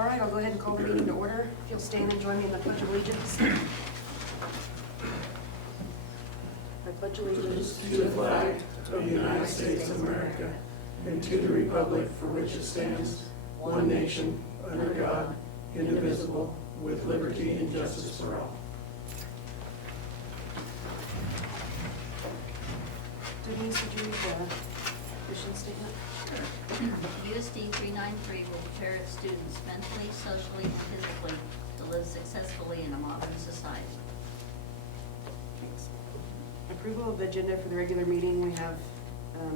All right, I'll go ahead and call the meeting to order. If you'll stand and join me in the Pledge of Allegiance. I pledge allegiance To the flag of the United States of America and to the republic for which it stands, one nation, under God, indivisible, with liberty and justice for all. Denise, would you read the mission statement? USD 393 will prepare its students mentally, socially, and physically to live successfully in a modern society. Thanks. Approval of the agenda for the regular meeting. We have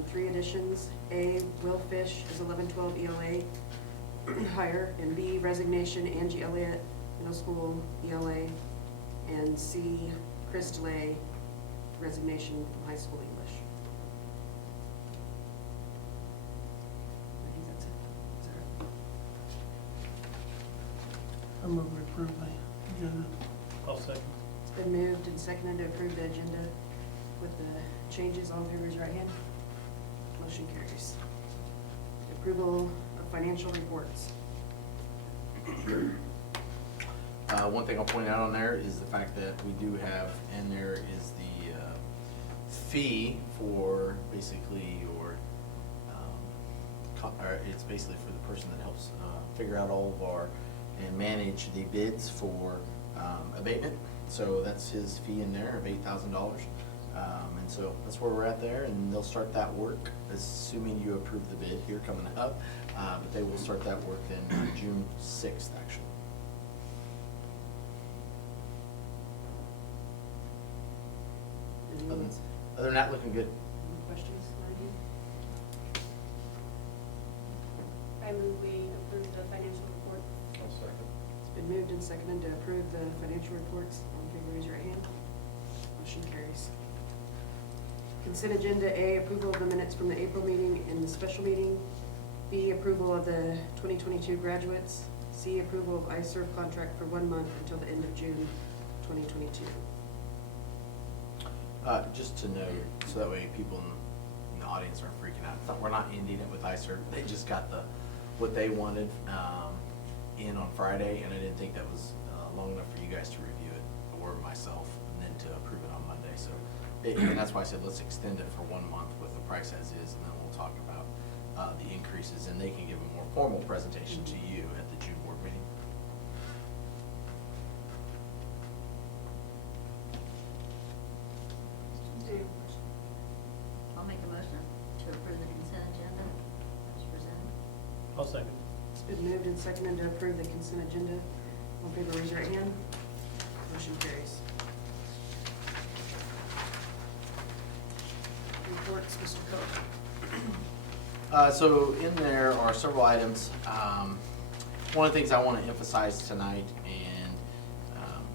3 additions. A, Will Fish is 1112 ELA hire, and B, resignation Angie Elliott, middle school ELA, and C, Chris DeLay, resignation from high school English. I think that's it. Is that right? I move we approve the agenda. I'll second. It's been moved and seconded to approve the agenda with the changes. All in favor, raise your right hand. Motion carries. Approval of financial reports. One thing I'll point out on there is the fact that we do have, and there is the fee for basically your, or it's basically for the person that helps figure out all of our, and manage the bids for abatement. So that's his fee in there of $8,000. And so that's where we're at there, and they'll start that work, assuming you approve the bid here coming up. But they will start that work then June 6th, actually. Any Other than that, looking good. questions, Margie? I move we approve the financial report. I'll second. It's been moved and seconded to approve the financial reports. All in favor, raise your right hand. Motion carries. Consent agenda. A, approval of the minutes from the April meeting and the special meeting. B, approval of the 2022 graduates. C, approval of iServe contract for 1 month until the end of June 2022. Just to know, so that way people in the audience aren't freaking out. It's not, we're not ending it with iCert. They just got what they wanted in on Friday, and I didn't think that was long enough for you guys to review it, or myself, and then to approve it on Monday. So, and that's why I said let's extend it for 1 month with the price as is, and then we'll talk about the increases, and they can give a more formal presentation to you at the June board meeting. I'll make a motion to approve the consent agenda as presented. I'll second. It's been moved and seconded to approve the consent agenda. All in favor, raise your right hand. Motion carries. Reports, Mr. Coe. So in there are several items. One of the things I want to emphasize tonight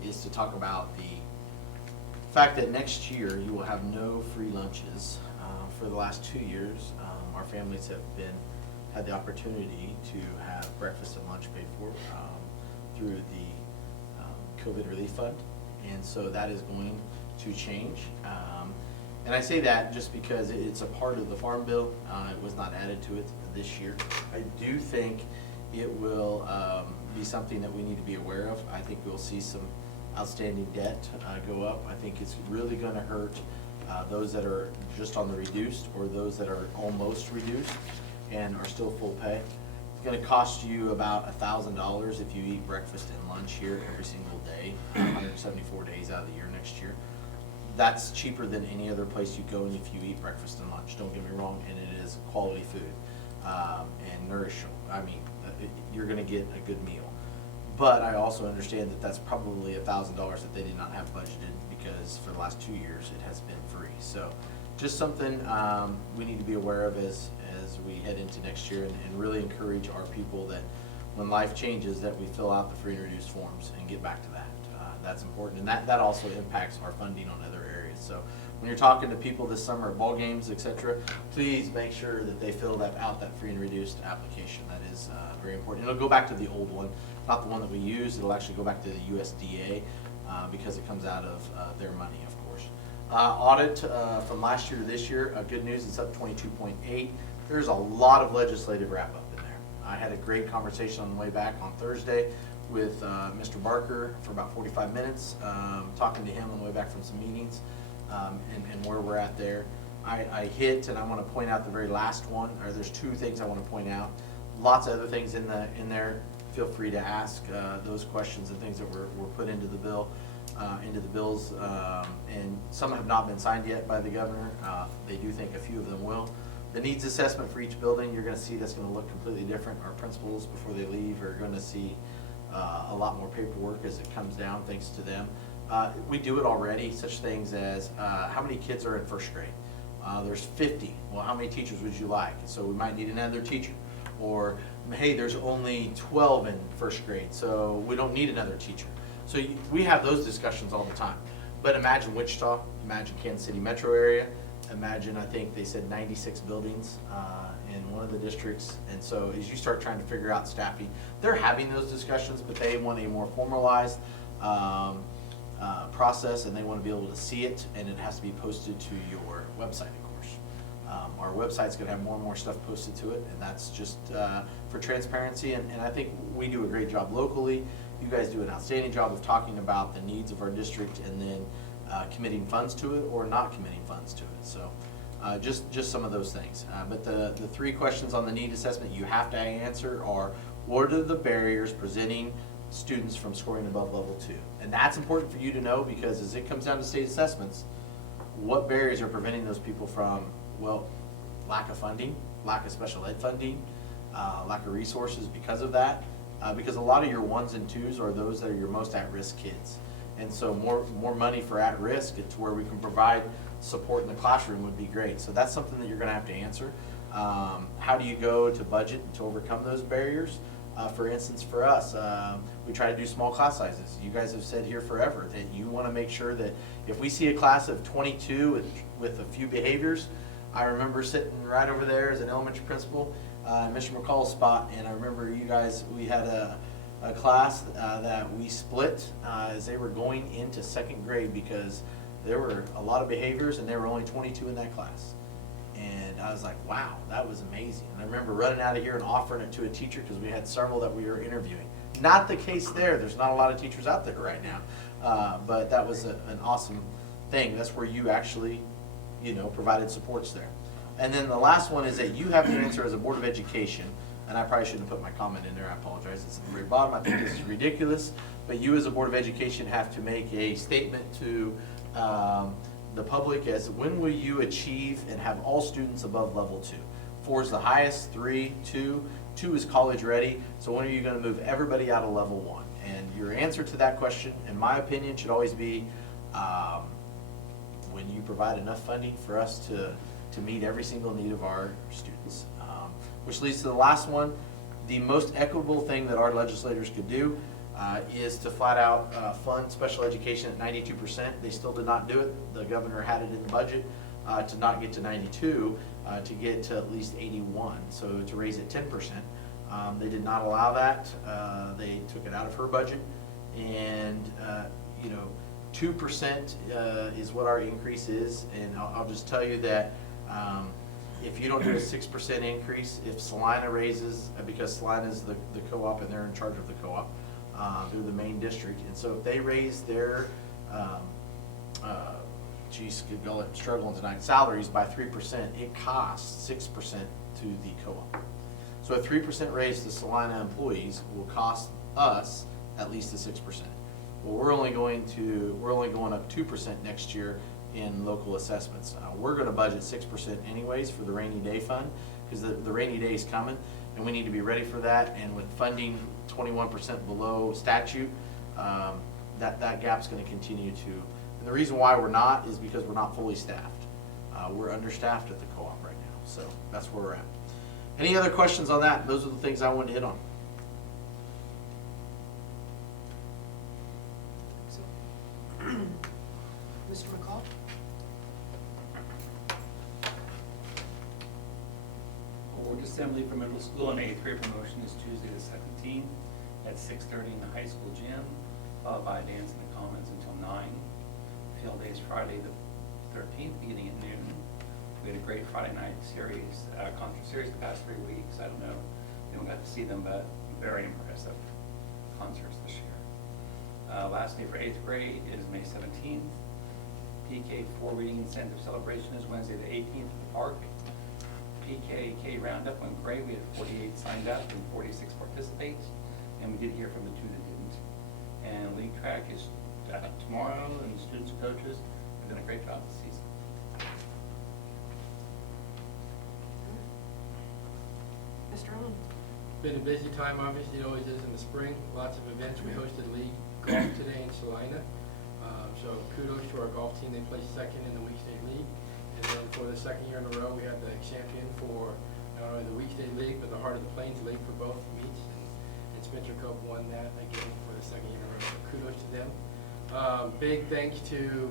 is to talk about the fact that next year you will have no free lunches. For the last 2 years, our families have had the opportunity to have breakfast and lunch paid for through the COVID Relief Fund, and so that is going to change. And I say that just because it's a part of the Farm Bill. It was not added to it this year. I do think it will be something that we need to be aware of. I think we'll see some outstanding debt go up. I think it's really going to hurt those that are just on the reduced, or those that are almost reduced and are still full pay. It's going to cost you about $1,000 if you eat breakfast and lunch here every single day, 174 days out of the year next year. That's cheaper than any other place you go if you eat breakfast and lunch. Don't get me wrong, and it is quality food and nourishing. I mean, you're going to get a good meal. But I also understand that that's probably $1,000 that they did not have budgeted, because for the last 2 years it has been free. So just something we need to be aware of as we head into next year, and really encourage our people that when life changes, that we fill out the free and reduced forms and get back to that. That's important, and that also impacts our funding on other areas. So when you're talking to people this summer at ball games, etc., please make sure that they fill out that free and reduced application. That is very important. It'll go back to the old one, not the one that we use. It'll actually go back to the USDA because it comes out of their money, of course. Audit from last year to this year, good news, it's up 22.8. There's a lot of legislative wrap up in there. I had a great conversation on the way back on Thursday with Mr. Barker for about 45 minutes, talking to him on the way back from some meetings, and where we're at there. I hit, and I want to point out the very last one, or there's two things I want to point out. Lots of other things in there. Feel free to ask those questions and things that were put into the bill, into the bills, and some have not been signed yet by the governor. They do think a few of them will. The needs assessment for each building, you're going to see that's going to look completely different. Our principals, before they leave, are going to see a lot more paperwork as it comes down, thanks to them. We do it already, such things as how many kids are in first grade? There's 50. Well, how many teachers would you like? So we might need another teacher. Or, hey, there's only 12 in first grade, so we don't need another teacher. So we have those discussions all the time. But imagine Wichita, imagine Kansas City metro area, imagine, I think they said 96 buildings in one of the districts. And so as you start trying to figure out staffing, they're having those discussions, but they want a more formalized process, and they want to be able to see it, and it has to be posted to your website, of course. Our website's going to have more and more stuff posted to it, and that's just for transparency, and I think we do a great job locally. You guys do an outstanding job of talking about the needs of our district and then committing funds to it or not committing funds to it. So just some of those things. But the three questions on the need assessment you have to answer are, what are the barriers preventing students from scoring above level 2? And that's important for you to know, because as it comes down to state assessments, what barriers are preventing those people from, well, lack of funding, lack of special ed funding, lack of resources because of that, because a lot of your 1s and 2s are those that are your most at-risk kids. And so more money for at-risk to where we can provide support in the classroom would be great. So that's something that you're gonna have to answer. How do you go to budget to overcome those barriers? For instance, for us, we try to do small class sizes. You guys have said here forever that you want to make sure that if we see a class of 22 with a few behaviors, I remember sitting right over there as an elementary principal in Mr. McCall's spot, and I remember you guys, we had a class that we split as they were going into 2nd grade because there were a lot of behaviors and there were only 22 in that class. And I was like, wow, that was amazing. And I remember running out of here and offering it to a teacher because we had several that we were interviewing. Not the case there. There's not a lot of teachers out there right now. But that was an awesome thing. That's where you actually, provided supports there. And then the last one is that you have to answer as a Board of Education, and I probably shouldn't have put my comment in there. I apologize. It's at the very bottom. I think this is ridiculous. But you as a Board of Education have to make a statement to the public as when will you achieve and have all students above level 2? 4 is the highest, 3, 2 is college ready. So when are you going to move everybody out of level 1? And your answer to that question, in my opinion, should always be when you provide enough funding for us to meet every single need of our students. Which leads to the last one. The most equitable thing that our legislators could do is to flat out fund special education at 92%. They still did not do it. The governor had it in the budget to not get to 92, to get to at least 81, so to raise it 10%. They did not allow that. They took it out of her budget, and 2% is what our increase is. And I'll just tell you that if you don't do a 6% increase, if Salina raises, because Salina is the co-op and they're in charge of the co-op, they're the main district, and so if they raise their, geez, good God, I'm struggling tonight, salaries by 3%, it costs 6% to the co-op. So a 3% raise to Salina employees will cost us at least the 6%. Well, we're only going up 2% next year in local assessments. We're going to budget 6% anyways for the rainy day fund, because the rainy day is coming, and we need to be ready for that. And with funding 21% below statute, that gap's going to continue to. And the reason why we're not is because we're not fully staffed. We're understaffed at the co-op right now, so that's where we're at. Any other questions on that? Those are the things I wanted to hit on. So, Mr. McCall? Award assembly for middle school and 8th grade promotion is Tuesday the 17th at 6:30 in the high school gym, followed by dance in the commons until 9. Field day is Friday the 13th, beginning at noon. We had a great Friday night series, concert series the past 3 weeks. I don't know, haven't got to see them, but very impressive concerts this year. Last day for 8th grade is May 17th. PK 4 Reading Incentive Celebration is Wednesday the 18th at the park. PKK Roundup went great. We had 48 signed up and 46 participate, and we did hear from the 2 that didn't. And league track is tomorrow, and the students and coaches have done a great job this season. Mr. Owen? Been a busy time, obviously, it always is in the spring. Lots of events. We hosted league golf today in Salina. So kudos to our golf team. They placed second in the weekday league. And then for the second year in a row, we had the champion for not only the weekday league, but the Heart of the Plains League for both meets. And Spencer Cope won that again for the second year in a row. So kudos to them. Big thanks to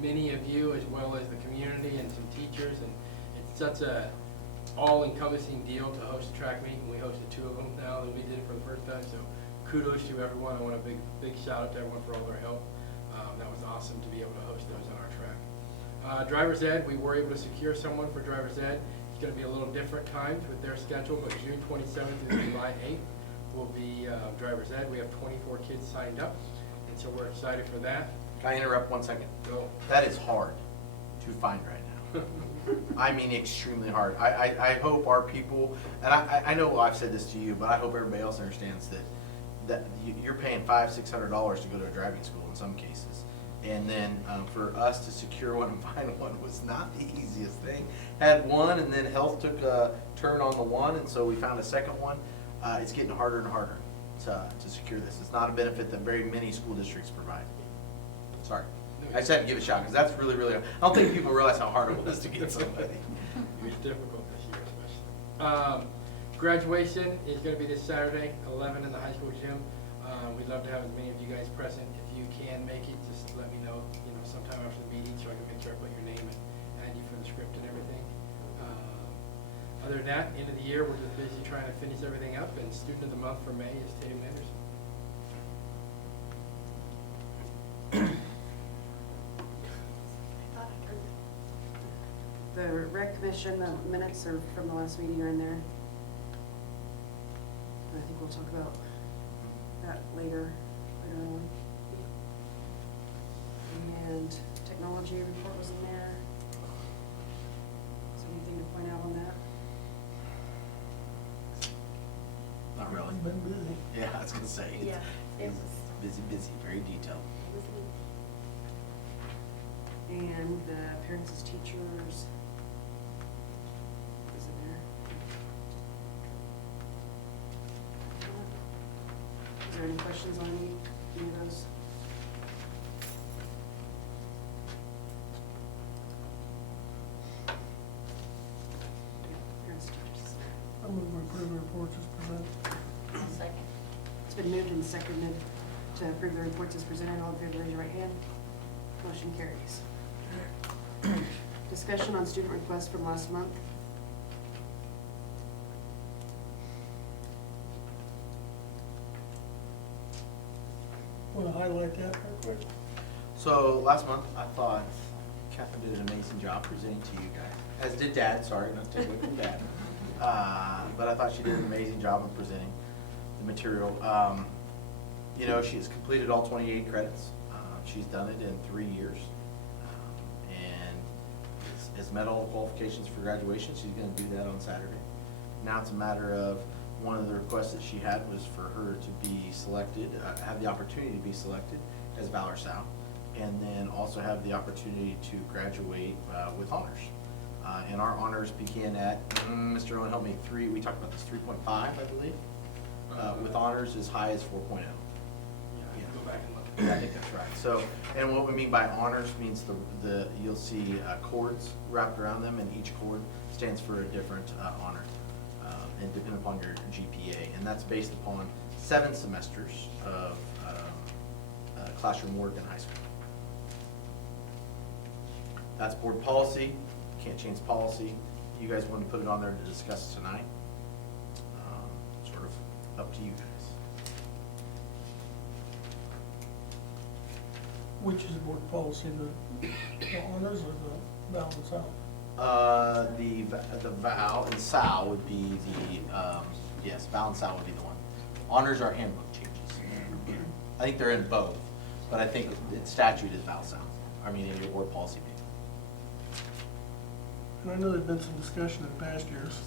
many of you, as well as the community and some teachers. And it's such a all-encompassing deal to host a track meet, and we hosted 2 of them now, and we did it for the first time, so kudos to everyone. I want a big shout out to everyone for all their help. That was awesome to be able to host those on our track. Driver's Ed, we were able to secure someone for Driver's Ed. It's going to be a little different times with their schedule, but June 27th through July 8th will be Driver's Ed. We have 24 kids signed up, and so we're excited for that. Can I interrupt 1 second? Go. That is hard to find right now. I mean, extremely hard. I hope our people, and I know I've said this to you, but I hope everybody else understands that you're paying $500-600 to go to a driving school in some cases. And then for us to secure one and find one was not the easiest thing. Had one, and then health took a turn on the one, and so we found a second one. It's getting harder and harder to secure this. It's not a benefit that very many school districts provide. Sorry. I just had to give it a shot, because that's really, really, I don't think people realize how hard it was to get somebody. It was difficult this year especially. Graduation is going to be this Saturday, 11 in the high school gym. We'd love to have as many of you guys present. If you can make it, just let me know, sometime after the meeting, so I can make sure I put your name and add you for the script and everything. Other than that, end of the year, we're just busy trying to finish everything up, and student of the month for May is Tatum Anderson. The rec commission, the minutes are from the last meeting are in there. I think we'll talk about that later on. And technology report was in there. Is there anything to point out on that? Not really. Been busy. Yeah, I was gonna say. Yeah, it Busy, very detailed. was And the parents as teachers is in there. Is there any questions on any of those? Yeah, parents, teachers. I move we approve the reports as presented. I'll second. It's been moved and seconded to approve the reports as presented. All in favor, raise your right hand. Motion carries. Discussion on student requests from last month. Want to highlight that real quick? So last month, I thought Catherine did an amazing job presenting to you guys, as did Dad. Sorry, not to take away from Dad. But I thought she did an amazing job of presenting the material. She has completed all 28 credits. She's done it in 3 years. And has met all the qualifications for graduation. She's going to do that on Saturday. Now it's a matter of, one of the requests that she had was for her to be selected, have the opportunity to be selected as Valor Sal, and then also have the opportunity to graduate with honors. And our honors began at, Mr. Owen, help me, we talked about this, 3.5, I believe, with honors as high as 4.0. Yeah, I can go back and look. Yeah, I think that's right. So, and what we mean by honors means you'll see chords wrapped around them, and each chord stands for a different honor, and depending upon your GPA. And that's based upon 7 semesters of classroom work in high school. That's board policy. Can't change policy. You guys want to put it on there to discuss tonight. Sort of up to you guys. Which is board policy, the honors or the balance out? The Val and Sal would be the Yes, Val and Sal would be the one. Honors are handbook changes. I think they're in both, but I think its statute is Val Sal. I mean, in your board policy meeting. And I know there's been some discussion in past years.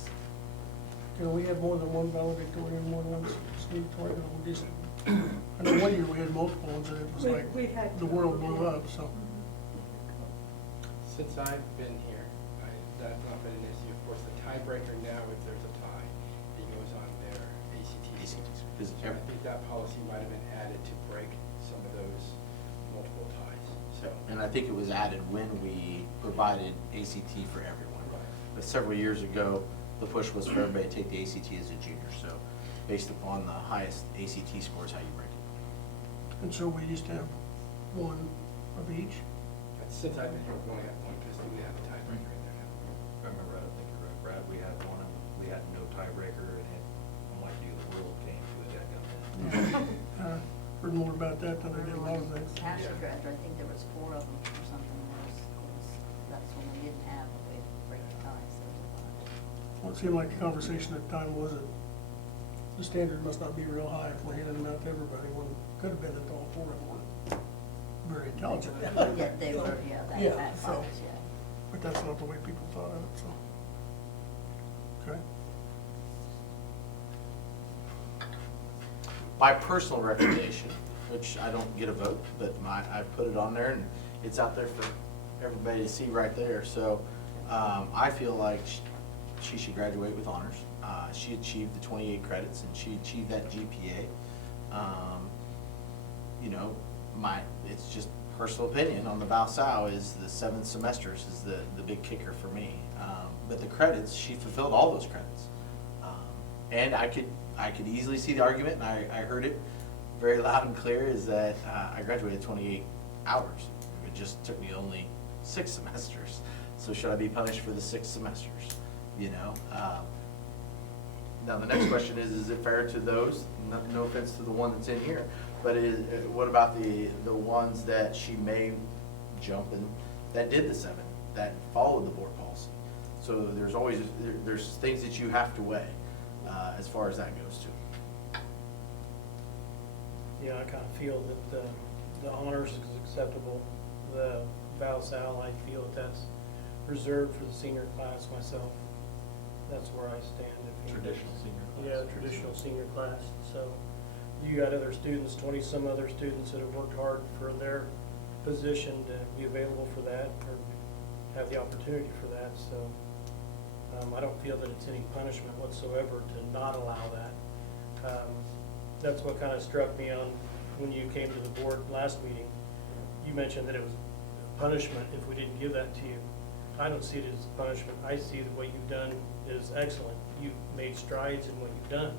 You know, we have more than one valedictorian, more than one salutatorian. We just, I know one year we had multiple ones, and it was like We've had the world blew up, so. Since I've been here, that's not been an issue. Of course, the tiebreaker now, if there's a tie, it goes on their ACT. Because So I think that policy might have been added to break some of those multiple ties, so. And I think it was added when we provided ACT for everyone. But several years ago, the push was for everybody to take the ACT as a junior, so based upon the highest ACT scores, how you rank it. And so we used to have one of each. Since I've been here, we only have one, because we have a tiebreaker in there now. If I remember right, I think you're right, Brad, we had one, and we had no tiebreaker, and it, I'm like, the world came to a dead end. Heard more about that than I did a lot of things. Ashley graduated, I think there was 4 of them or something, that's when we didn't have a way to break the ties, so it was fine. Well, it seemed like the conversation at the time was that the standard must not be real high if we're handing them out to everybody, when it could have been that all 4 of them were very intelligent. Yeah, they were, yeah, Yeah, that so- was, yeah. But that's not the way people thought of it, so. Okay. My personal recommendation, which I don't get a vote, but I put it on there and it's out there for everybody to see right there. So I feel like she should graduate with honors. She achieved the 28 credits and she achieved that GPA. You know, it's just personal opinion on the Val Sal is the 7 semesters is the big kicker for me. But the credits, she fulfilled all those credits. And I could easily see the argument, and I heard it very loud and clear, is that I graduated 28 hours. It just took me only 6 semesters. So should I be punished for the 6 semesters? You know? Now, the next question is it fair to those? No offense to the one that's in here, but what about the ones that she may jump in, that did the 7, that followed the board policy? So there's things that you have to weigh as far as that goes too. Yeah, I kind of feel that the honors is acceptable. The Val Sal, I feel that that's reserved for the senior class myself. That's where I stand. If you- Traditional senior class. Yeah, traditional senior class. So you got other students, 20-some other students that have worked hard for their position to be available for that or have the opportunity for that. So I don't feel that it's any punishment whatsoever to not allow that. That's what kind of struck me on when you came to the board last meeting. You mentioned that it was punishment if we didn't give that to you. I don't see it as punishment. I see that what you've done is excellent. You've made strides in what you've done.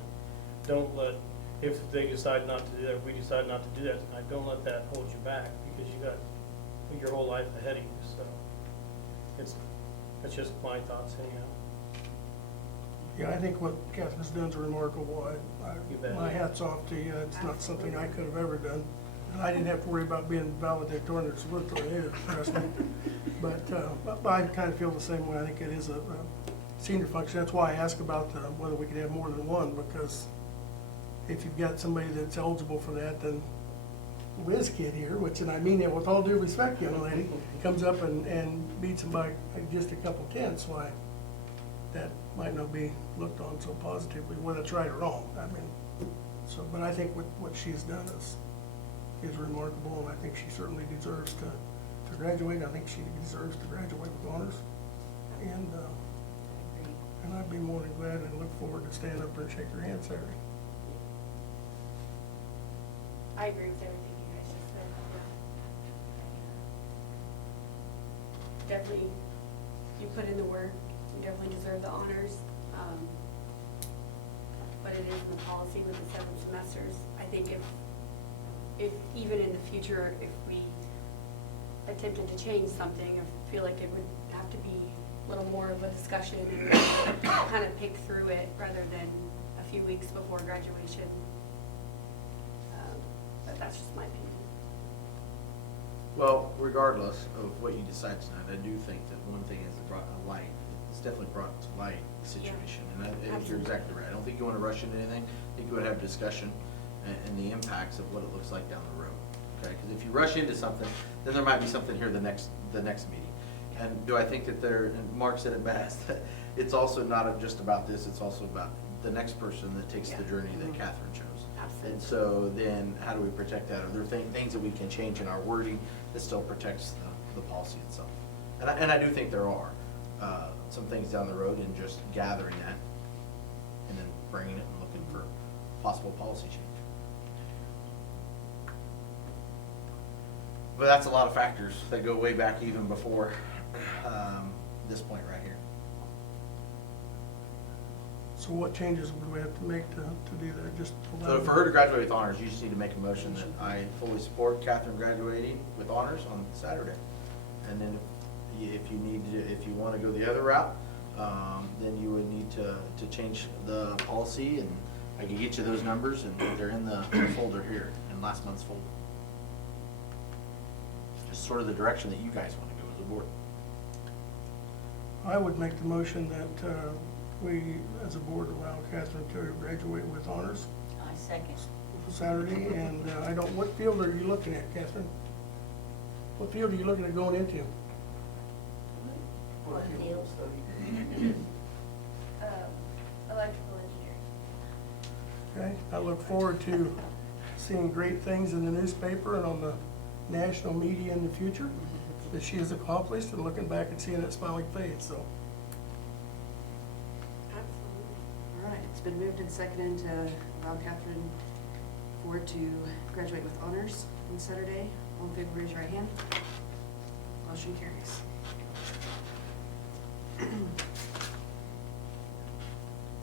Don't let, if they decide not to do that, if we decide not to do that tonight, don't let that hold you back because you got your whole life ahead of you. So it's just my thoughts anyhow. Yeah, I think what Catherine's done is remarkable. You bet. My hat's off to you. It's not something I could have ever done. And I didn't have to worry about being valedictorian or salutatorian, trust me. But I kind of feel the same way. I think it is a senior function. That's why I asked about whether we could have more than one, because if you've got somebody that's eligible for that, then Liz kid here, which, and I mean that with all due respect, young lady, comes up and beats him by just a couple tenths, why that might not be looked on so positively, whether it's right or wrong. I mean, so, but I think what she's done is remarkable, and I think she certainly deserves to graduate. I think she deserves to graduate with honors. And I'd be more than glad and look forward to stand up there and shake your hand, Sarah. I agree with everything you guys just said. Yeah. Definitely, you put in the work, you definitely deserve the honors. But it is in the policy with the 7 semesters. I think if even in the future, if we attempted to change something, I feel like it would have to be a little more of a discussion and kind of pick through it rather than a few weeks before graduation. But that's just my opinion. Well, regardless of what you decide tonight, I do think that one thing is brought to light, it's definitely brought to light the situation. And you're Absolutely. exactly right. I don't think you want to rush into anything. I think you would have discussion and the impacts of what it looks like down the road. Okay, because if you rush into something, then there might be something here the next meeting. And do I think that and Mark said it best, that it's also not just about this, it's also about the next person that takes the Yeah. journey that Mhm. Catherine chose. Absolutely. And so then how do we protect that? Are there things that we can change in our wording that still protects the policy itself? And I do think there are some things down the road in just gathering that and then bringing it and looking for possible policy change. But that's a lot of factors that go way back even before this point right here. So what changes would we have to make to do that? Just allow So for her to graduate with honors, you just need to make a motion that I fully support Catherine graduating with honors on Saturday. And then if you want to go the other route, then you would need to change the policy, and I can get you those numbers, and they're in the folder here, in last month's folder. Just sort of the direction that you guys want to go as a board. I would make the motion that we, as a board, allow Catherine to graduate with honors I second. Saturday. And I don't, what field are you looking at, Catherine? What field are you looking at going into? What field? Electrical engineering. Okay, I look forward to seeing great things in the newspaper and on the national media in the future that she has accomplished, and looking back and seeing that smiling face, so. Absolutely. All right, it's been moved and seconded to allow Catherine Ford to graduate with honors on Saturday. All in favor, raise your right hand. Motion carries.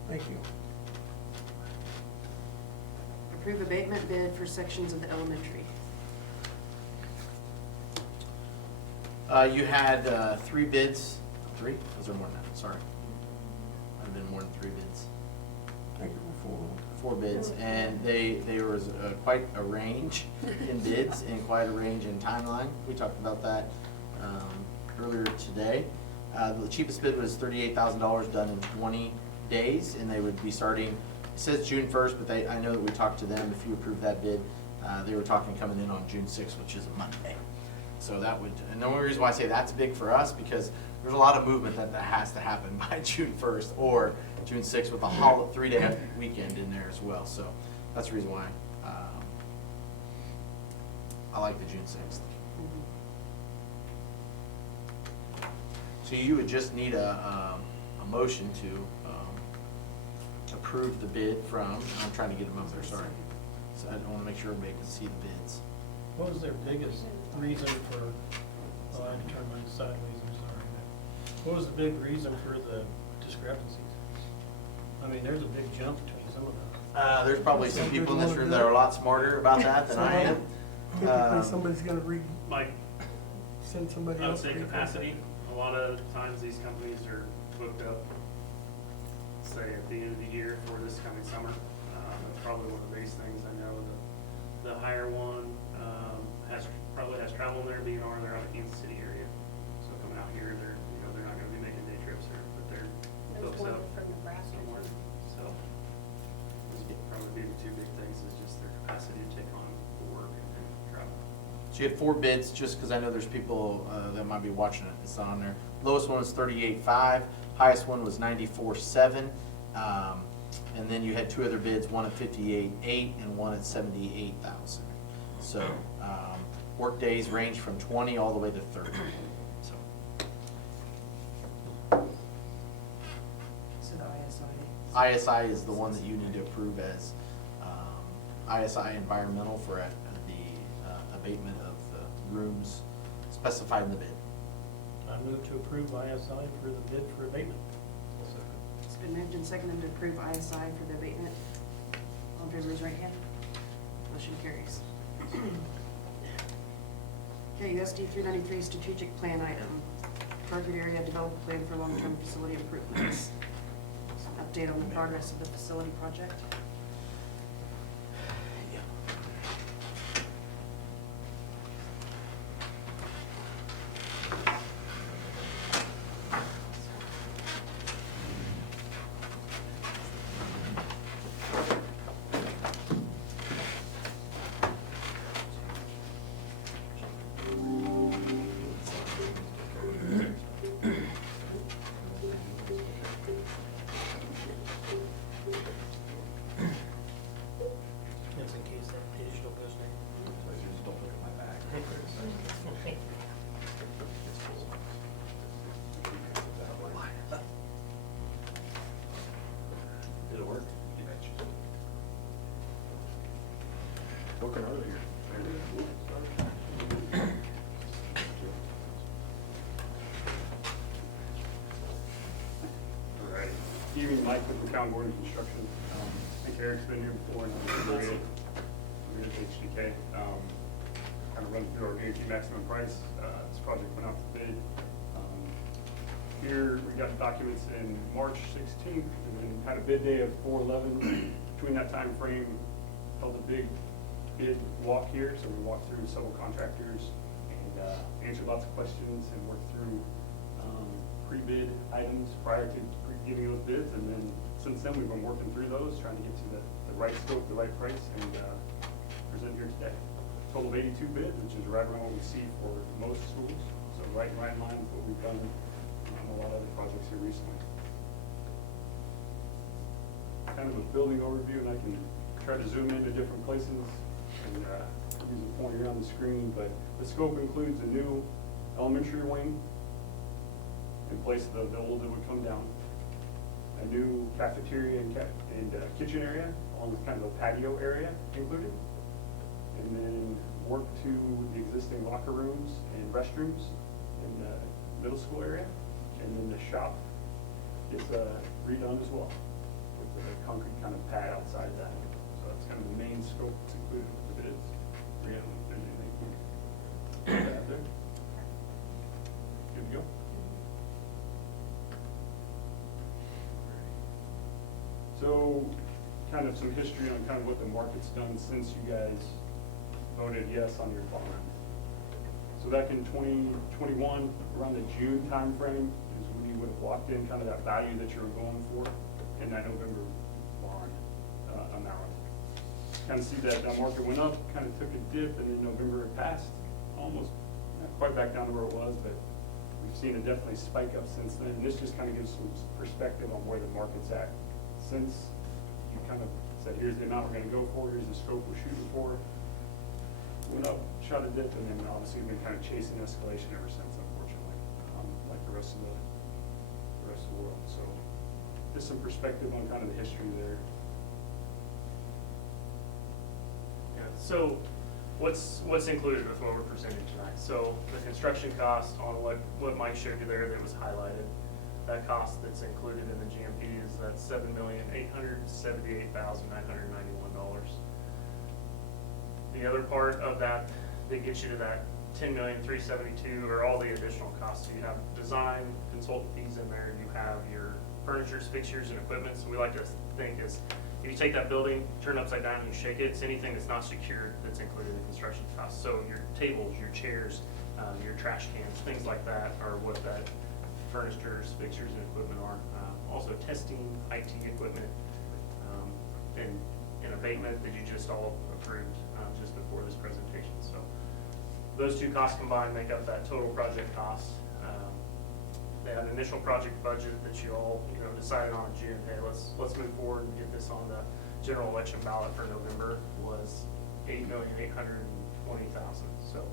Thank you. Approve abatement bid for sections of the elementary. You had 3 bids. 3? Was there more than that? Sorry. Might have been more than 3 bids. Thank you for 4 bids, and there was quite a range in bids and quite a range in timeline. We talked about that earlier today. The cheapest bid was $38,000 done in 20 days, and they would be starting, it says June 1st, but I know that we talked to them. If you approve that bid, they were talking coming in on June 6th, which is a Monday. So that would, and the only reason why I say that's big for us, because there's a lot of movement that has to happen by June 1st or June 6th with a 3-day weekend in there as well. So that's the reason why I like the June 6th. So you would just need a motion to approve the bid from, I'm trying to get them up there, sorry. So I want to make sure everybody can see the bids. What was their biggest reason for, I had to turn mine sideways, I'm sorry. What was the big reason for the discrepancies? I mean, there's a big jump between some of them. There's probably some people in this room that are a lot smarter about that than I am. Typically, somebody's gonna Mike, send somebody I would else. say to read it. capacity. A lot of times these companies are booked up, say at the end of the year for this coming summer. That's probably one of the biggest things I know. The higher one probably has travel in there, being on they're out of Kansas City area. So coming out here, they're not gonna be making day trips or, but they're There was booked one up from Nebraska. somewhere. So those would probably be the 2 big things, is just their capacity to take on the work and travel. So you had 4 bids, just because I know there's people that might be watching it, it's not on there. Lowest one was $38,500, highest one was $94,700. And then you had 2 other bids, one at $58,800 and one at $78,000. So work days range from 20 all the way to 30. So So the ISI. ISI is the one that you need to approve as ISI environmental for the abatement of the rooms specified in the bid. I move to approve ISI for the bid for abatement. It's been moved and seconded to approve ISI for the abatement. All in favor, raise your right hand. Motion carries. Okay, USD 393 strategic plan item. Target area develop a plan for long-term facility improvements. Update on the progress of the facility project. Booking earlier. All right. Evening, Mike with McCown Board of Construction. I think Eric's been here before, and I'm here at HDK. Kind of run through our guarantee maximum price. This project went out to bid. Here, we got documents in March 16th, and then had a bid day of 4/11. Between that time frame, held a big bid walk here, so we walked through several contractors and answered lots of questions and worked through pre-bid items prior to giving those bids, and then since then, we've been working through those, trying to get to the right scope, the right price, and present here today. Total of 82 bids, which is right around what we see for most schools, so right in line with what we've done on a lot of other projects here recently. Kind of a building overview, and I can try to zoom into different places and use a pointer on the screen, but the scope includes a new elementary wing in place of the old that would come down, a new cafeteria and kitchen area, along with kind of a patio area included, and then work to the existing locker rooms and restrooms in the middle school area, and then the shop is redone as well, with a concrete kind of pad outside that. So that's kind of the main scope that's included with the bids. Brianna, if there's anything to add there? Good to go? So, kind of some history on kind of what the market's done since you guys voted yes on your bond. So back in 2021, around the June timeframe is when you would have locked in kind of that value that you were going for in that November bond amount. Kind of see that market went up, kind of took a dip, and then November it passed, almost not quite back down to where it was, but we've seen it definitely spike up since then. And this just kind of gives some perspective on where the market's at since you kind of said, here's the amount we're going to go for, here's the scope we're shooting for. Went up, shot a dip, and then obviously we've been kind of chasing escalation ever since, unfortunately, like the rest of the world. So just some perspective on kind of the history there. Yeah, so what's included with what we're presenting tonight? So the construction cost on what Mike showed you there that was highlighted, that cost that's included in the GMP is that $7,878,991. The other part of that gets you to that $10,372,000 are all the additional costs. So you have design, consultant fees in there, you have your furniture, fixtures, and equipment. So we like to think is, if you take that building, turn it upside down and you shake it, it's anything that's not secured that's included in the construction cost. So your tables, your chairs, your trash cans, things like that are what that furnitures, fixtures, and equipment are. Also testing, IT equipment, and abatement that you just all approved just before this presentation. So those two costs combined make up that total project cost. They had an initial project budget that you all decided on in June. Hey, let's move forward and get this on the general election ballot for November was $8,820,000. So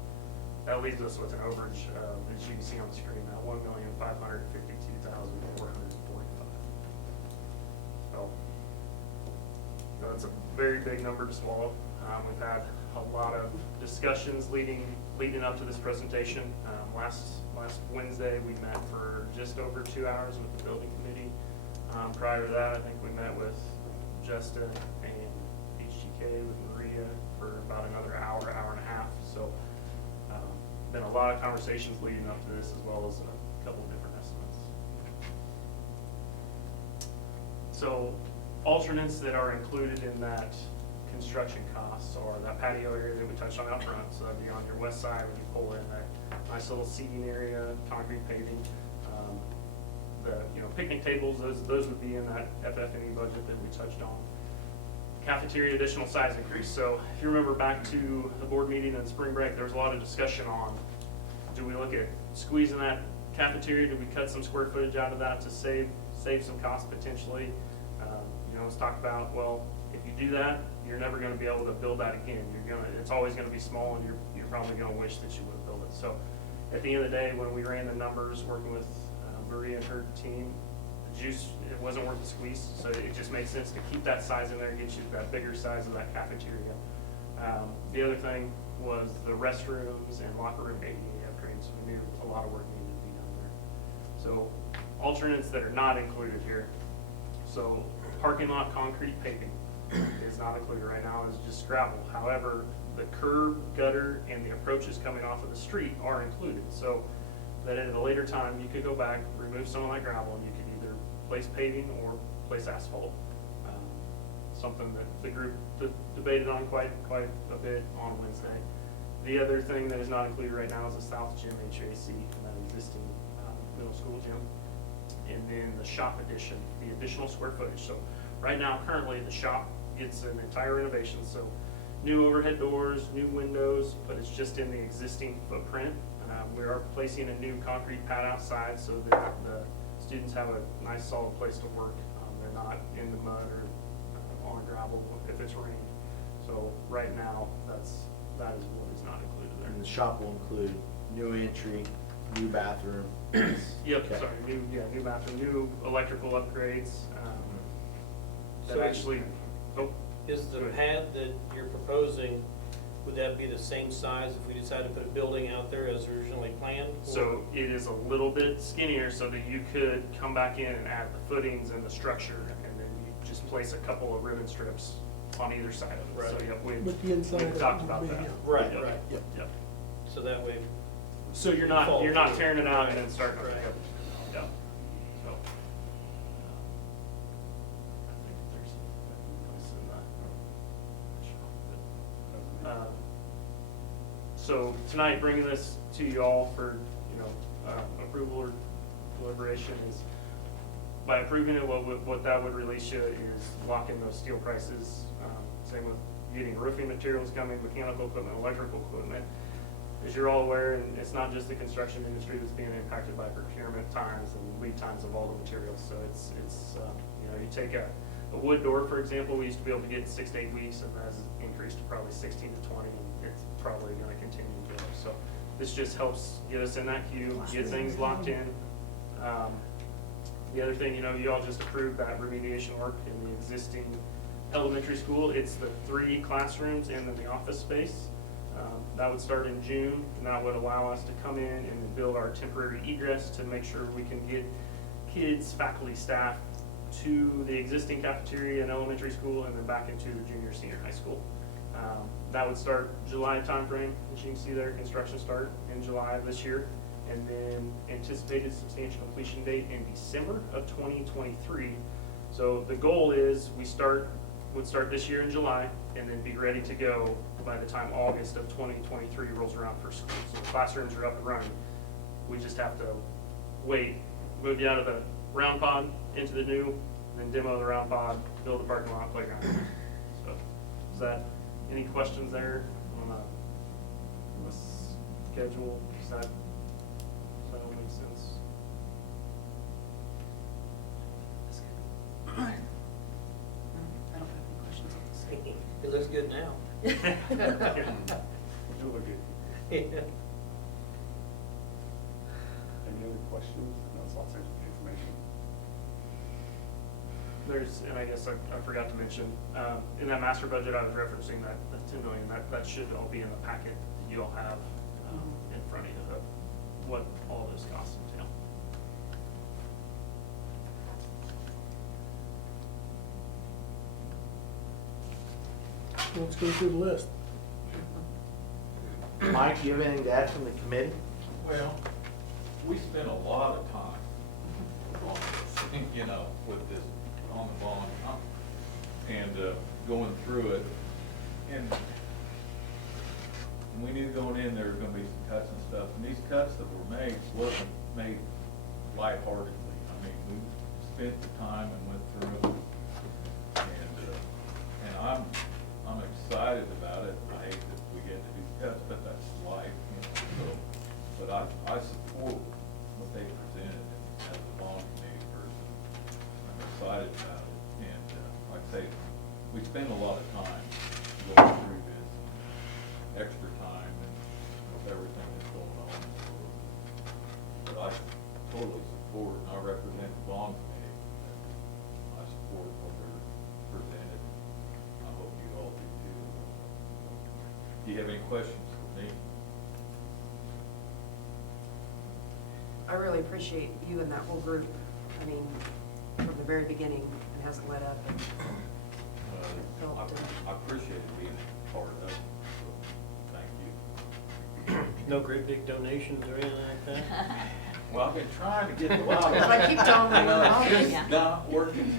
that leaves us with an overage, as you can see on the screen, that $1,552,445. So that's a very big number to swallow. We've had a lot of discussions leading up to this presentation. Last Wednesday, we met for just over 2 hours with the building committee. Prior to that, I think we met with Justin and HGK with Maria for about another hour and a half. So been a lot of conversations leading up to this, as well as a couple of different estimates. So alternates that are included in that construction costs are that patio area that we touched on out front. So that'd be on your west side when you pull in, that nice little seating area, concrete paving. The picnic tables, those would be in that FF&E budget that we touched on. Cafeteria additional size increase. So if you remember back to the board meeting in spring break, there was a lot of discussion on, do we look at squeezing that cafeteria? Do we cut some square footage out of that to save some cost potentially? Let's talk about, well, if you do that, you're never going to be able to build that again. It's always going to be small, and you're probably going to wish that you would have built it. So at the end of the day, when we ran the numbers working with Maria and her team, the juice, it wasn't worth the squeeze. So it just made sense to keep that size in there and get you that bigger size of that cafeteria. The other thing was the restrooms and locker room ADA upgrades. We knew a lot of work needed to be done there. So alternates that are not included here. So parking lot concrete paving is not included right now, it's just gravel. However, the curb, gutter, and the approaches coming off of the street are included. So that at a later time, you could go back, remove some of that gravel, and you could either place paving or place asphalt. Something that the group debated on quite a bit on Wednesday. The other thing that is not included right now is the South Gym HVAC in that existing middle school gym. And then the shop addition, the additional square footage. So right now, currently, the shop gets an entire renovation. So new overhead doors, new windows, but it's just in the existing footprint. We are placing a new concrete pad outside so that the students have a nice solid place to work. They're not in the mud or on gravel if it's rained. So right now, that is what is not included there. And the shop will include new entry, new bathroom. Yep, Okay. sorry, new bathroom, new electrical upgrades. That So actually, oh, Is the Go ahead. pad that you're proposing, would that be the same size if we decide to put a building out there as originally planned? so it is a little bit skinnier so that you could come back in and add the footings and the structure, and then you just place a couple of ribbon strips on either side of it. So Right. yep, But the inside we've talked would about be, that. yeah. Right, Yep, right. Yep. So that way, So you're not tearing it out and then starting over. Right. Yep. Yep. So, I think there's else in that. So tonight, bringing this to you all for, approval or deliberation is, by approving it, what that would release you is lock in those steel prices. Same with getting roofing materials coming, mechanical equipment, electrical equipment. As you're all aware, and it's not just the construction industry that's being impacted by procurement times and lead times of all the materials. So it's you take a wood door, for example, we used to be able to get in 6 to 8 weeks, and that has increased to probably 16 to 20, and it's probably gonna continue to go. So this just helps get us in that queue, get things locked in. The other thing, you all just approved that remediation work in the existing elementary school. It's the 3 classrooms and then the office space. That would start in June, and that would allow us to come in and build our temporary egress to make sure we can get kids, faculty, staff to the existing cafeteria in elementary school and then back into the junior, senior high school. That would start July timeframe, as you can see there, construction start in July of this year. And then anticipated substantial completion date in December of 2023. So the goal is would start this year in July and then be ready to go by the time August of 2023 rolls around for school. So the classrooms are up and running. We just have to move you out of the round pod into the new, then demo the round pod, build the parking lot, playground. So is that, any questions there on the schedule? Does that all make sense? I don't have any questions on this. it looks good now. It'll look good. Any other questions? No, it's lots of information. And I guess I forgot to mention, in that master budget, I was referencing that 10 million, that should all be in the packet that you all have in front of you, of what all those costs entail. Let's go through the list. Mike, do you have anything to add from the committee? Well, we spent a lot of time on this, with this, on the bond, and going through it. And we knew going in there were gonna be some cuts and stuff, and these cuts that were made wasn't made lightheartedly. I mean, we spent the time and went through them, and I'm excited about it. I hate that we get to do cuts, but that's life, so. But I support what they presented as a bond committee person. I'm excited about it, and like I say, we spend a lot of time going through this, extra time and with everything that's going on. But I totally support, and I represent the bond committee. I support what they're presented. I hope you all do too. Do you have any questions for me? I really appreciate you and that whole group. I mean, from the very beginning, it hasn't let up and helped. I appreciate being part of it, so thank you. No great big donations or anything like that? Well, I've been trying to get the lottery. I keep telling them, You know, "Oh, it's yeah." just not working.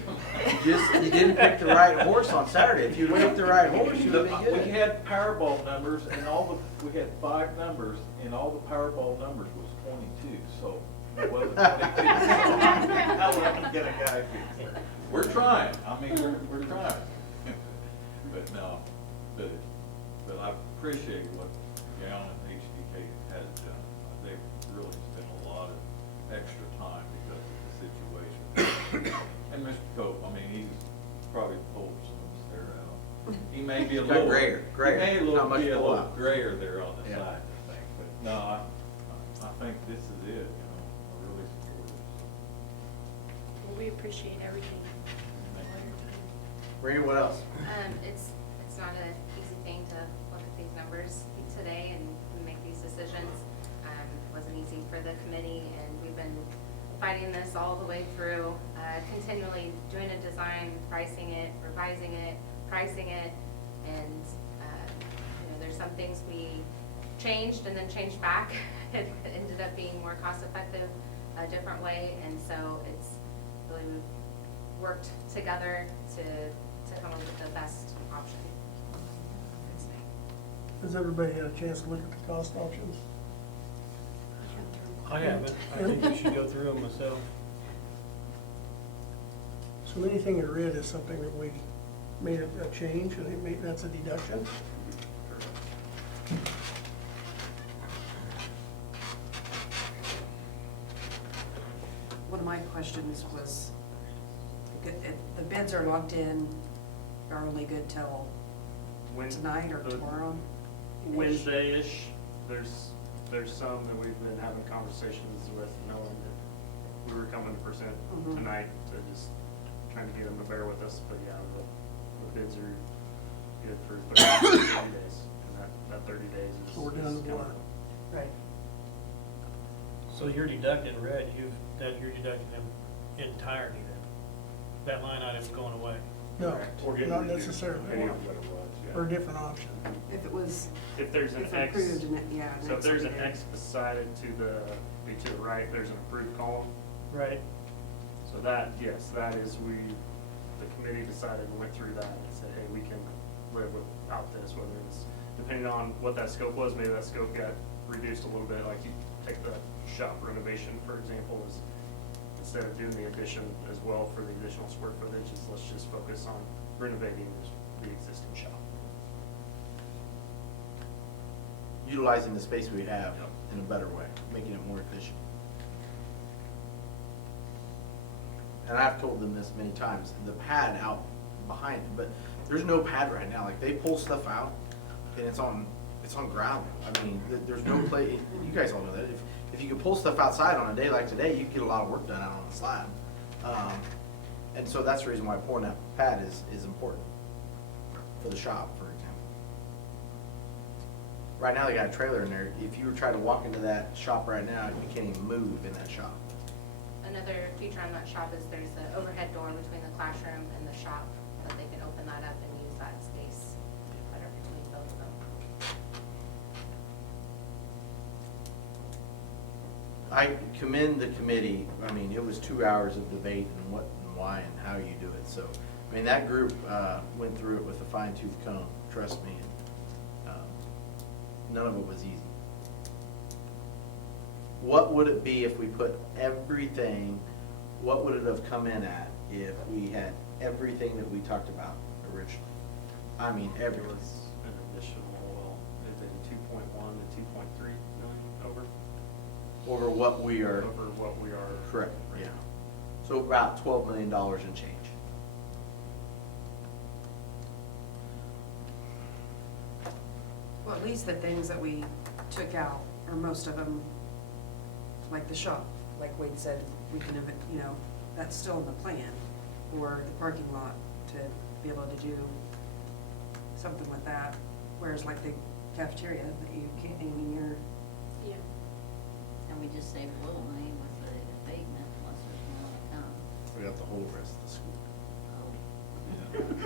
You didn't pick the right horse on Saturday. If you picked the right horse, you would be We good. had Powerball numbers and we had 5 numbers and all the Powerball numbers was 22, so it wasn't 22. So I wouldn't get a guy fixed. We're trying, I mean, we're trying. But no, but I appreciate what Gown and HDK has done. They've really spent a lot of extra time because of the situation. And Mr. Cope, I mean, he's probably pulled some of his hair out. He may be a Got little. grayer. He may Not much be a pull little out. grayer there on the Yeah. side, I think. But no, I think this is it, you know, I really support it. Well, we appreciate everything. Bree, what else? It's not an easy thing to look at these numbers today and make these decisions. It wasn't easy for the committee, and we've been fighting this all the way through, continually doing a design, pricing it, revising it, pricing it, and, there's some things we changed and then changed back. It ended up being more cost-effective a different way, and so it's really, we've worked together to come up with the best option. Has everybody had a chance to look at the cost options? I haven't. I think you should go through them myself. So anything in red is something that we made a change, and that's a deduction? One of my questions was, the bids are locked in, are only good till When- tonight or the- tomorrow? Wednesday-ish, there's some that we've been having conversations with, knowing that we were coming to present Mhm. tonight, to just trying to get them to bear with us, but yeah, the bids are good for 30 days, and that 30 days is. So we're down is to coming what? up. Right. So you're deducting red, you're deducting them entirely then? That line item's going away? No, Or getting not reduced, necessarily, depending on what it was, yeah. or a different option. If it was, If there's an if X, approved, and it, yeah. and so if it's there's an okay. X beside it to the right, there's an approved column. Right. So that, yes, that is, the committee decided and went through that and said, hey, we can live without this, whether it's, depending on what that scope was, maybe that scope got reduced a little bit, like you take the shop renovation, for example, is instead of doing the addition as well for the additional square footage, is let's just focus on renovating the existing shop. Utilizing the space we have in a better way, making it more efficient. And I've told them this many times, the pad out behind it, but there's no pad right now. Like, they pull stuff out and it's on gravel. I mean, there's no place, you guys all know that. If you could pull stuff outside on a day like today, you could get a lot of work done out on the slab. And so that's the reason why pouring that pad is important for the shop, for example. Right now, they got a trailer in there. If you were trying to walk into that shop right now, you can't even move in that shop. Another feature on that shop is there's an overhead door between the classroom and the shop, that they can open that up and use that space better between both of them. I commend the committee. I mean, it was 2 hours of debate and what and why and how you do it. So, I mean, that group went through it with a fine-tooth comb, trust me. None of it was easy. What would it be if we put everything, what would it have come in at if we had everything that we talked about originally? I mean, There everything. was an additional, is it 2.1 to 2.3 million Over what we are. over what we are. Correct, yeah. So about $12 million in change. Well, at least the things that we took out, or most of them, like the shop, like Wade said, we can, that's still in the plan, or the parking lot, to be able to do something with that. Whereas like the cafeteria, but you can't, I mean, you're, Yeah. And we just save a little money with the abatement unless there's more to come. We got the whole rest of the school.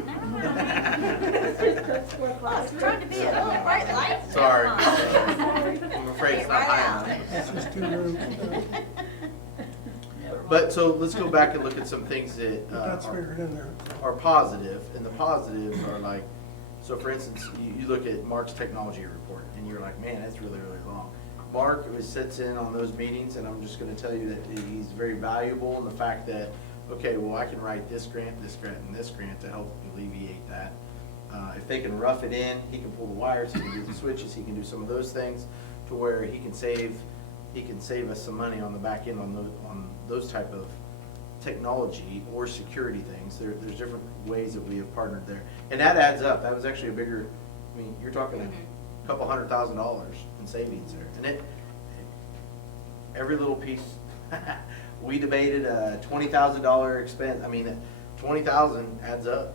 Never mind. I was trying to be a little bright light. Sorry. Never mind. I'm afraid it's not Right high out. enough. It's just two rooms. But, so let's go back and look at some things that That's figured in there. are positive, and the positives are like, so for instance, you look at Mark's technology report, and you're like, man, that's really, really long. Mark sits in on those meetings, and I'm just gonna tell you that he's very valuable in the fact that, okay, well, I can write this grant, and this grant to help alleviate that. If they can rough it in, he can pull the wires, he can do the switches, he can do some of those things to where he can save us some money on the back end on those type of technology or security things. There's different ways that we have partnered there. And that adds up. That was actually a bigger, I mean, you're talking a couple $100,000 in savings there. And every little piece, we debated a $20,000 expense. I mean, 20,000 adds up,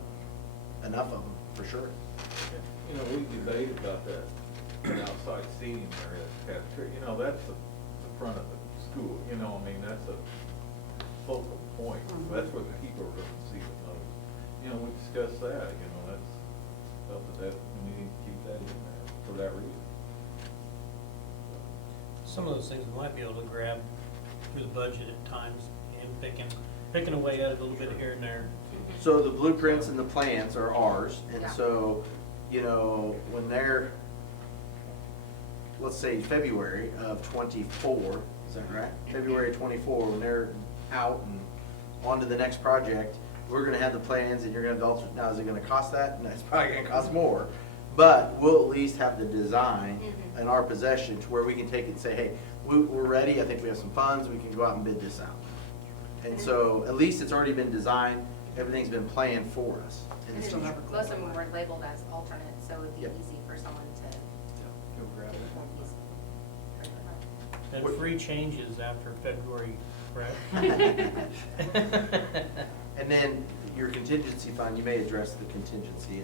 enough of them, for sure. You know, we debate about that outside seating area at the cafeteria. You know, that's the front of the school, you know, I mean, that's a focal point. That's what people are gonna see the most. You know, we discussed that, you know, that's, felt that we need to keep that in there for that reason. Some of those things we might be able to grab through the budget at times and picking away at it a little bit here and there. So the blueprints and the plans are ours, and Yeah. so, you know, when they're, let's say February of '24, is that right? February 24, when they're out and on to the next project, we're gonna have the plans and you're gonna have the alternate. Now, is it gonna cost that? No, it's probably gonna cost more. But we'll at least have the design in our possession to where we can take it and say, hey, we're ready, I think we have some funds, we can go out and bid this out. And so at least it's already been designed, everything's been planned for us in the And future. most of them were labeled as alternate, so it would be Yep. easy for someone to Go grab it. easily. And free changes after February, correct? And then your contingency fund, you may address the contingency.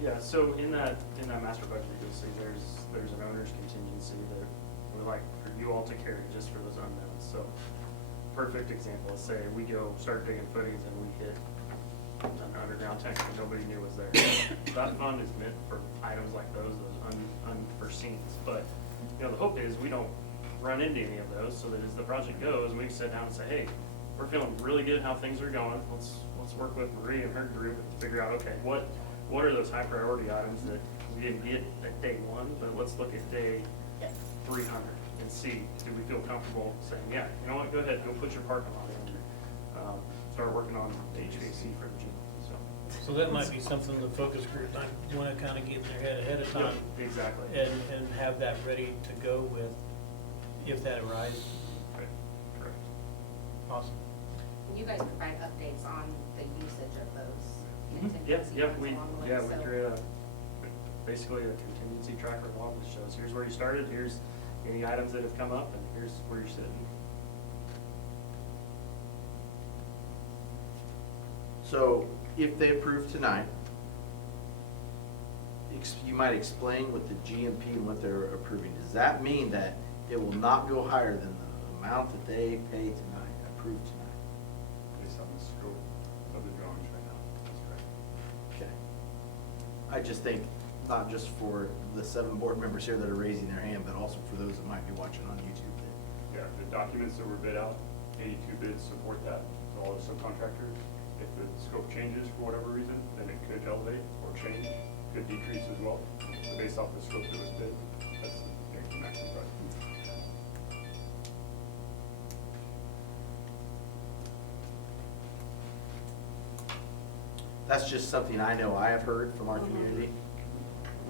Yeah, so in that master budget, you'll see there's an owner's contingency that we're like, for you all to carry just for those unknowns. So, perfect example, let's say we go start digging footings and we hit an underground tank that nobody knew was there. That fund is meant for items like those unforeseen. But, you know, the hope is we don't run into any of those, so that as the project goes, we can sit down and say, hey, we're feeling really good how things are going. Let's work with Marie and her group and figure out, okay, what are those high priority items that we didn't get at day one, but let's look at day 300 and see, do we feel comfortable saying, yeah, you know what, go ahead, go put your parking lot in. Start working on the HVAC for the gym, so. So that might be something the focus group might want to kind of get in their head ahead of Yep, time. exactly. And have that ready to go with if that arises. Right, correct. Awesome. And you guys provide updates on the usage of those Yeah, contingency yeah, funds we along the way, so. create basically a contingency tracker log that shows, here's where you started, here's any items that have come up, and here's where you're sitting. So if they approve tonight, you might explain with the GMP and what they're approving. Does that mean that it will not go higher than the amount that they pay tonight, approved tonight? Based on the scope of the drawings right now, that's correct. Okay. I just think, not just for the 7 board members here that are raising their hand, but also for those that might be watching on YouTube. Yeah, the documents that were bid out, 82 bids support that, to all the subcontractors. If the scope changes for whatever reason, then it could elevate or change, could decrease as well. But based off the scope that was bid, that's the maximum price. That's just something I know I have heard from our community.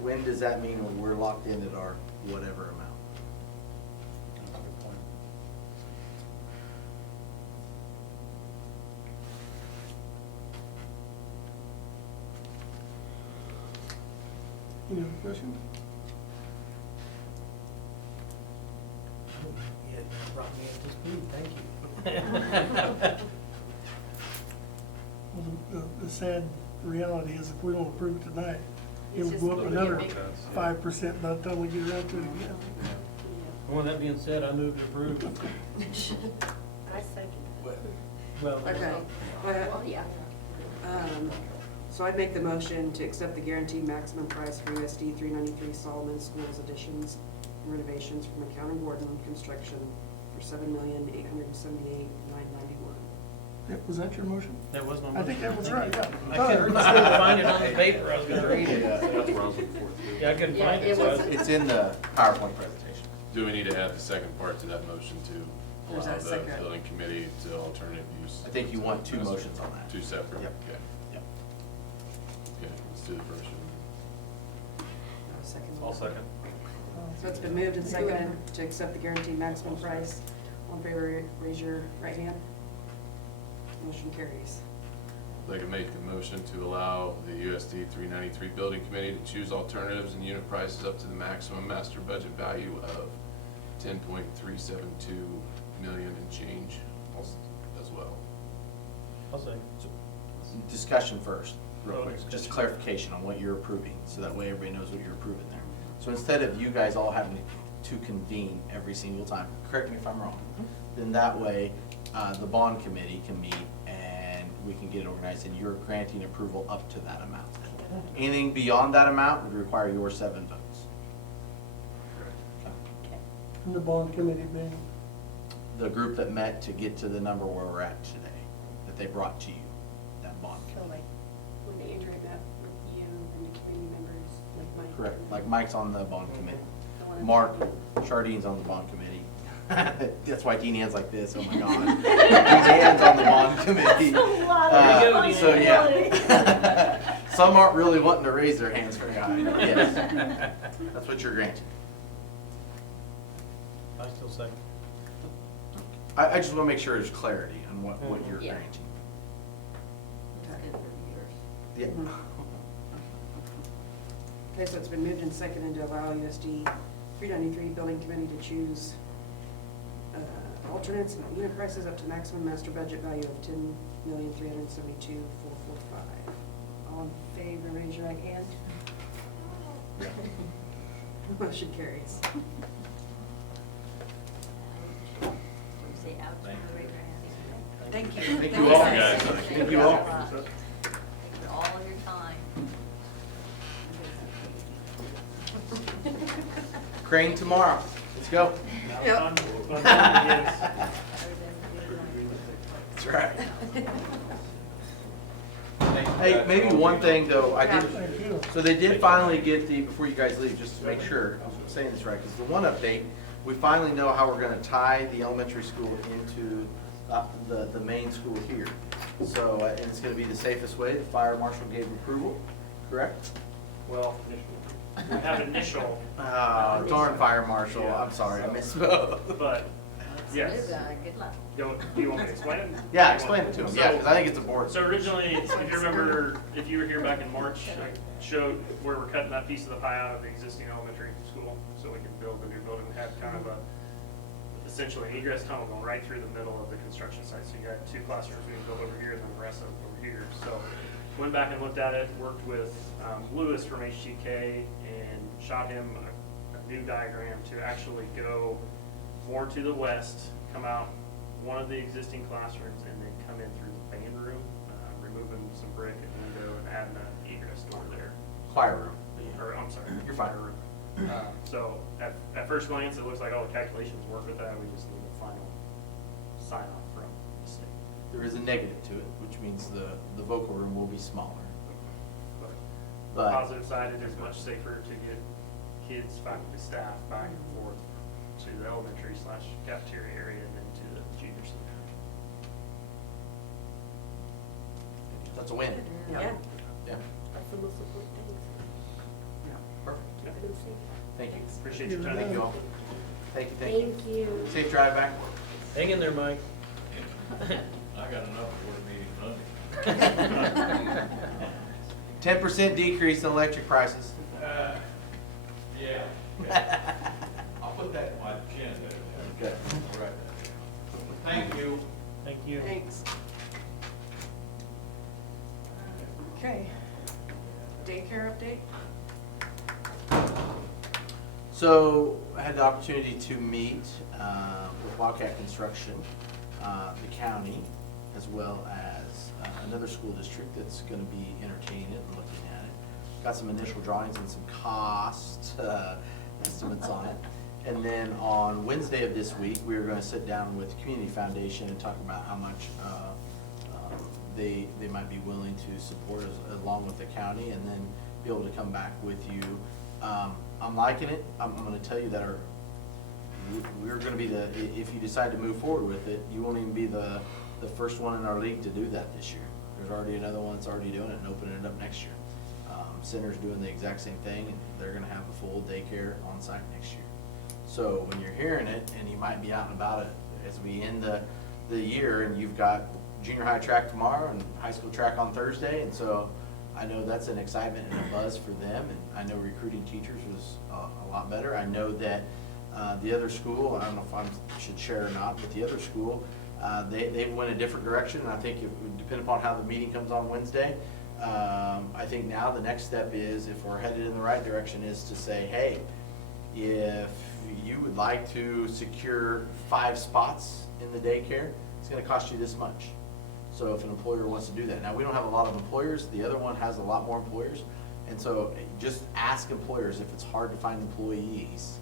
When does that mean when we're locked in at our whatever amount? That's a good point. Any other questions? You had brought me up to speed, thank you. Well, the sad reality is if we don't approve it tonight, It It's would just go up gonna be a another big- 5% by the time we get around to it again. Well, that being said, I move to approve. I second. Well, Okay. Well, yeah. So I'd make the motion to accept the guaranteed maximum price for USD 393 Solomon Schools additions and renovations from McCown & Gordon Construction for $7,878,991. Was that your motion? that was my I motion. think that was right, yeah. I couldn't find it on the paper, I was gonna read it. That's what I was looking for, too. Yeah, I couldn't Yeah, find it, it so I was- was. It's in the PowerPoint presentation. Do we need to add the second part to that motion to There's allow that the second. building committee to alternative use? I think you want two motions on that. Two separate? Yep. Okay, Yep. okay, let's do the first one. I'll second. So it's been moved and seconded to accept the guaranteed maximum price. All in favor, raise your right hand. Motion carries. I'd like to make the motion to allow the USD 393 building committee to choose alternatives and unit prices up to the maximum master budget value of 10.372 million and change as well. I'll say. Discussion first, real quick, just clarification on what you're approving, so that way everybody knows what you're approving there. So instead of you guys all having to convene every single time, correct me if I'm wrong, then that way, the bond committee can meet and we can get it organized, and you're granting approval up to that amount. Anything beyond that amount would require your 7 votes. And the bond committee being, The group that met to get to the number where we're at today, that they brought to you, that bond So committee. like, when Andrew met with you and the committee members, like Mike. Correct, like Mike's on the bond committee. The one in- Mark, Chardine's on the bond committee. That's why Dean Ann's like this, oh my God. Dean Ann's on the bond committee. There you go, Dean So, Ann. yeah. Some aren't really wanting to raise their hands for God. Yes. That's what you're granting. I still second. I just want to make sure there's clarity on what you're Yeah. granting. It's good for yours. Yeah. Okay, so it's been moved and seconded to allow USD 393 building committee to choose alternates and unit prices up to maximum master budget value of $10,372,445. All in favor, raise your right hand. Motion carries. Say ouch, or raise your hands. Thank you. Thank you all, guys. Thank you all. Thank you for all of your time. Crane tomorrow. Let's go. Yep. That's right. Hey, maybe one thing though, I did, thank you. so they did finally get the, before you guys leave, just to make sure I'm saying this right, because the one update, we finally know how we're gonna tie the elementary school into the main school here. So, and it's gonna be the safest way, the fire marshal gave approval, correct? Well, we have initial, Ah, darn fire marshal, I'm sorry, I misspoke. but yes. Good luck. Do you want me to explain it? Yeah, explain it to him, yeah, because I think it's important. So originally, if you remember, if you were here back in March, I showed where we're cutting that piece of the pie out of the existing elementary school, so we can build a new building, have kind of essentially an egress tunnel going right through the middle of the construction site. So you got 2 classrooms being built over here, and then the rest of it over here. So went back and looked at it, worked with Lewis from HGK, and shot him a new diagram to actually go more to the west, come out one of the existing classrooms, and then come in through the band room, removing some brick and window and adding an egress door there. Fire room. Or, I'm sorry. You're fine. fire room. So at first glance, it looks like all the calculations work with that. We just need a final sign off from the state. There is a negative to it, which means the vocal room will be smaller. But the But- positive side, it is much safer to get kids, faculty, staff back and forth to the elementary/cafeteria area and then to the junior center. That's a win. Yeah. Yeah, That's the most important thing. perfect. Yeah. Keep it safe. Thank you. Appreciate your time. Thank you all. Thank you. Thank you. Safe drive back. Hang in there, Mike. I got enough board meeting Monday. 10% decrease in electric prices. Yeah. I'll put that in my agenda. Good. All right. Thank you. Thank you. Thanks. Okay. Daycare update? So I had the opportunity to meet with Wildcat Construction, the county, as well as another school district that's going to be entertaining it and looking at it. Got some initial drawings and some cost estimates on it. And then on Wednesday of this week, we were going to sit down with Community Foundation and talk about how much they might be willing to support us along with the county, and then be able to come back with you. I'm liking it. I'm going to tell you that we're going to be if you decide to move forward with it, you won't even be the first one in our league to do that this year. There's already another one that's already doing it and opening it up next year. Center's doing the exact same thing, and they're going to have a full daycare on site next year. So when you're hearing it, and you might be out and about it as we end the year, and you've got junior high track tomorrow and high school track on Thursday, and so I know that's an excitement and a buzz for them, and I know recruiting teachers was a lot better. I know that the other school, I don't know if I should share or not, but the other school, they went a different direction, and I think it would depend upon how the meeting comes on Wednesday. I think now the next step is, if we're headed in the right direction, is to say, hey, if you would like to secure 5 spots in the daycare, it's going to cost you this much. So if an employer wants to do that. Now, we don't have a lot of employers. The other one has a lot more employers. And so just ask employers if it's hard to find employees.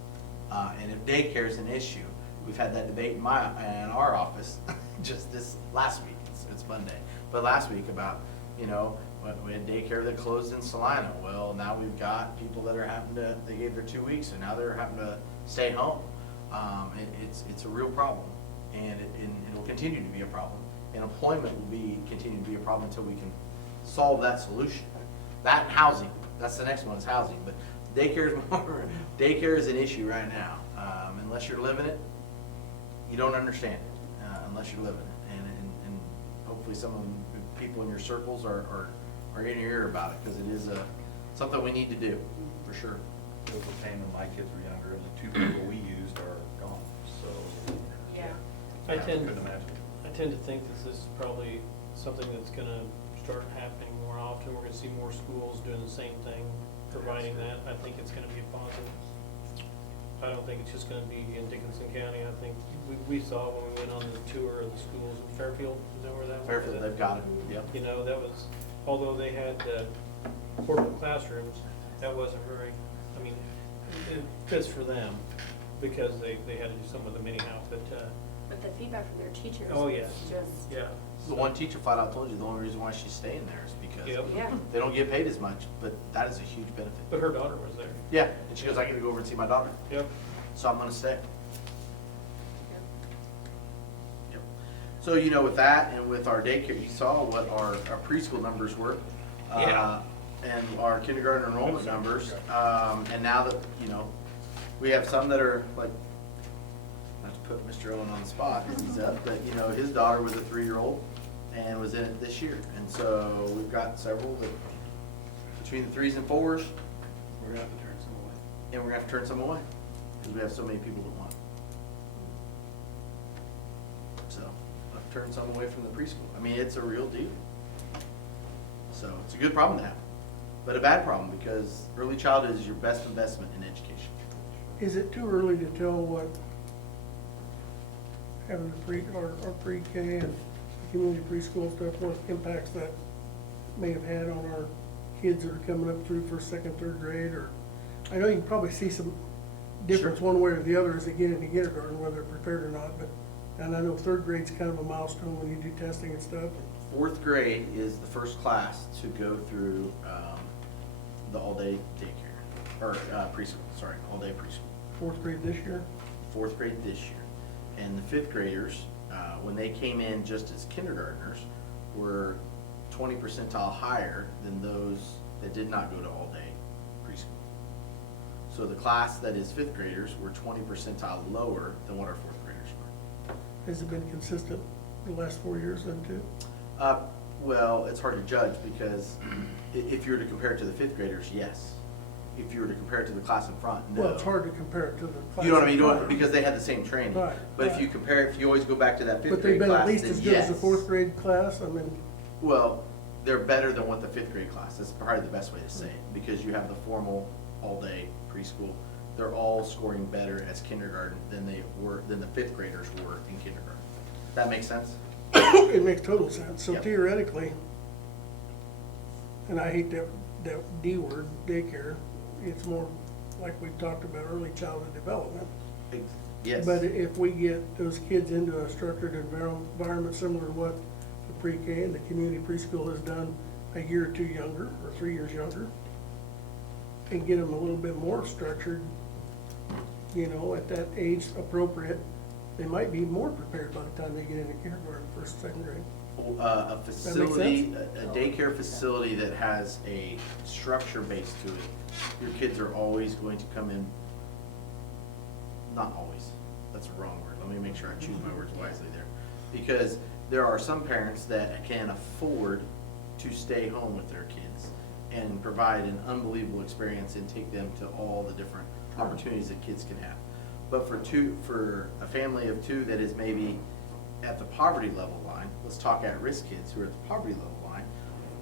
And if daycare is an issue. We've had that debate in our office just this last week. It's Monday. But last week about, we had daycare that closed in Salina. Well, now we've got people that are they gave their 2 weeks, and now they're having to stay home. It's a real problem, and it will continue to be a problem. And employment will continue to be a problem until we can solve that solution. That and housing, that's the next one, is housing. But daycare is an issue right now. Unless you're living it, you don't understand it, unless you're living it. And hopefully some of the people in your circles are in your ear about it, because it is something we need to do, for sure. It was a pain when my kids were younger, and the 2 people we used are gone, so. Yeah. I tend couldn't imagine. to think that this is probably something that's gonna start happening more often. We're gonna see more schools doing the same thing, providing that. I think it's gonna be a positive. I don't think it's just gonna be in Dickinson County. I think we saw when we went on the tour of the schools in Fairfield, is that where that was? Fairfield, they've got it, yep. That was, although they had portable classrooms, that wasn't very, it fits for them, because they had to do some with them anyhow, but But the feedback from their teachers oh, yeah. is just, yeah. The one teacher flat out told you the only reason why she's staying there is because Yep. yeah. they don't get paid as much, but that is a huge benefit. But her daughter was there. Yeah, and she goes, I get to go over and see my daughter, Yep. so I'm gonna stay. Yep. So, with that and with our daycare, you saw what our preschool numbers were. Yeah. And our kindergarten enrollment numbers. And now that, we have some that are like, not to put Mr. Owen on the spot, because he's up, but, his daughter was a 3-year-old and was in it this year. And so we've got several that, between the 3s and 4s, We're gonna have to turn some away. and we're gonna have to turn some away, because we have so many people that want. So, I've turned some away from the preschool. It's a real deal. So, it's a good problem to have, but a bad problem, because early childhood is your best investment in education. Is it too early to tell what having our pre-K and community preschool stuff, what impacts that may have had on our kids that are coming up through first, second, third grade? Or I know you can probably see some difference one way or the other as they get into kindergarten, whether they're prepared or not, and I know third grade's kind of a milestone when you do testing and stuff. 4th grade is the first class to go through the all-day daycare, or preschool, sorry, all-day preschool. 4th grade this year? 4th grade this year. And the 5th graders, when they came in just as kindergartners, were 20 percentile higher than those that did not go to all-day preschool. So the class that is 5th graders were 20 percentile lower than what our 4th graders were. Has it been consistent the last 4 years then too? Well, it's hard to judge, because if you were to compare it to the 5th graders, yes. If you were to compare it to the class in front, no. Well, it's hard to compare it to the class. You know what I mean? in front. Because they had the same training. Right, But if right. you compare, if you always go back to that 5th But they've grade been at class, least then as good as the yes. 4th grade class, Well, they're better than what the 5th grade class. That's probably the best way to say it, because you have the formal all-day preschool, they're all scoring better as kindergarten than the fifth graders were in kindergarten. That makes sense? It makes total sense. So Yep. theoretically, and I hate that D word, daycare, it's more like we talked about, early childhood development. Yes. But if we get those kids into a structured environment similar to what the pre-K and the community preschool has done a year or two younger, or 3 years younger, and get them a little bit more structured, you know, at that age appropriate, they might be more prepared by the time they get into kindergarten, first, second grade. A facility, a daycare facility that has a structure base to it, your kids are always going to come in, not always, that's a wrong word, let me make sure I choose my words wisely there. Because there are some parents that can afford to stay home with their kids and provide an unbelievable experience and take them to all the different opportunities that kids can have. But for a family of two that is maybe at the poverty level line, let's talk at-risk kids who are at the poverty level line,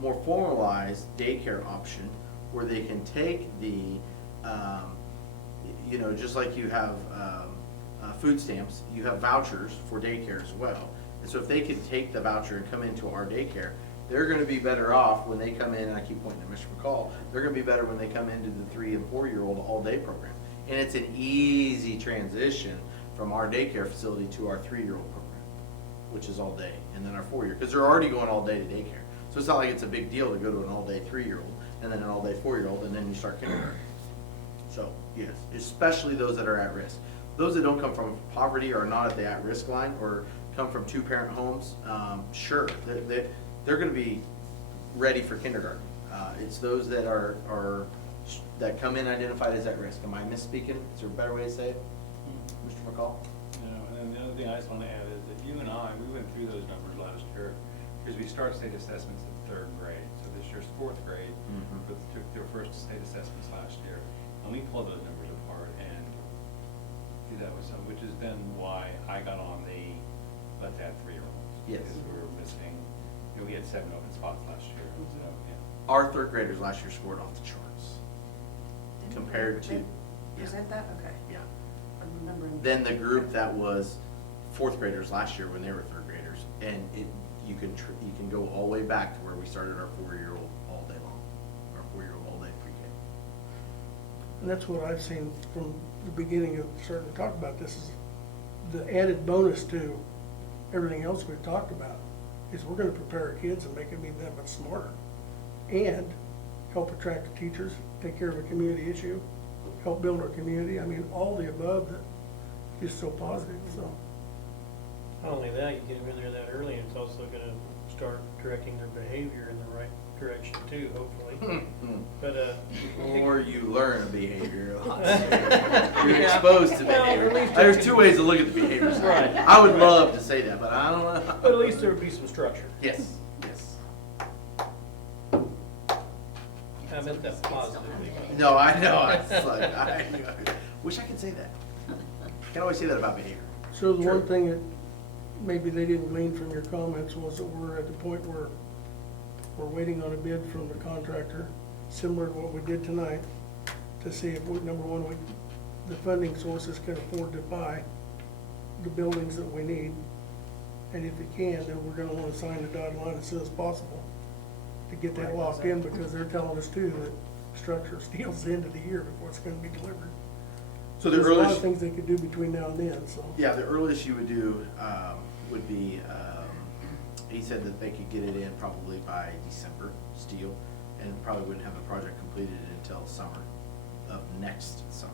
more formalized daycare option where they can take the, you know, just like you have food stamps, you have vouchers for daycare as well. And so if they could take the voucher and come into our daycare, they're gonna be better off when they come in, and I keep pointing to Mr. McCall, they're gonna be better when they come into the 3 and 4-year-old all-day program. And it's an easy transition from our daycare facility to our 3-year-old program, which is all day, and then our 4-year, because they're already going all day to daycare. So it's not like it's a big deal to go to an all-day 3-year-old, and then an all-day 4-year-old, and then you start kindergarten. So, yes, especially those that are at risk. Those that don't come from poverty or not at the at-risk line, or come from 2-parent homes, sure, they're gonna be ready for kindergarten. It's those that that come in identified as at risk. Am I misspeaking? Is there a better way to say it, Mr. McCall? No, and then the other thing I just want to add is that you and I, we went through those numbers last year, because we start state assessments in 3rd grade. So this year's 4th grade, but took their first state assessments last year. And we pulled those numbers apart, and that was some, which is then why I got on the let's add 3-year-olds. Yes. Because we were missing, you know, we had 7 open spots last year, so, yeah. Our 3rd graders last year scored off the charts compared to, yeah, Present that, okay. yeah. I'm remembering. Then the group that was 4th graders last year when they were 3rd graders, and you can go all the way back to where we started our 4-year-old all day long, our 4-year-old all day pre-K. And that's what I've seen from the beginning of starting to talk about this, is the added bonus to everything else we've talked about, is we're gonna prepare our kids and make them even that much smarter. And help attract the teachers, take care of a community issue, help build our community. I mean, all the above that is so positive, so. Not only that, you get them in there that early, and it's also gonna start directing their behavior in the right direction too, hopefully. But, Or you learn a behavior a lot sooner. Yeah. You're exposed to Well, behavior. at least There's you- 2 ways to look at the behavior side. Right. I would love to say that, but I don't know. but at least there would be some structure. Yes, yes. I meant that positively. No, I know, it's like, I wish I could say that. Can't always say that about behavior. So the Sure. one thing that maybe they didn't glean from your comments was that we're at the point where we're waiting on a bid from the contractor, similar to what we did tonight, to see if, number one, the funding sources can afford to buy the buildings that we need. And if it can, then we're gonna wanna sign the dotted line as soon as possible to get that locked in, because they're telling us too that structure steel's the end of the year before it's gonna be delivered. So the There's a lot of earliest, things they could do between now and then, so. yeah, the earliest you would do would be, he said that they could get it in probably by December, steel, and probably wouldn't have the project completed until summer of next summer.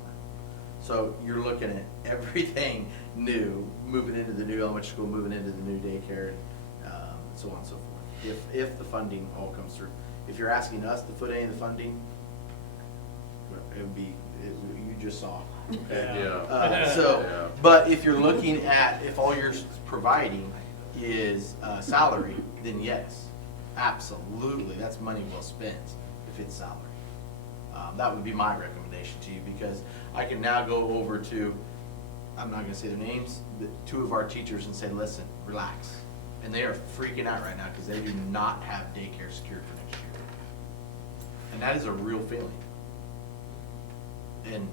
So you're looking at everything new, moving into the new elementary school, moving into the new daycare, and so on and so forth. If the funding all comes through. If you're asking us to foot any of the funding, it would be, you just saw. Okay? Yeah. But if you're looking at, if all you're providing is salary, then yes, absolutely, that's money well spent if it's salary. That would be my recommendation to you, because I can now go over to, I'm not gonna say their names, but 2 of our teachers and say, listen, relax. And they are freaking out right now because they do not have daycare secured for next year. And that is a real feeling. And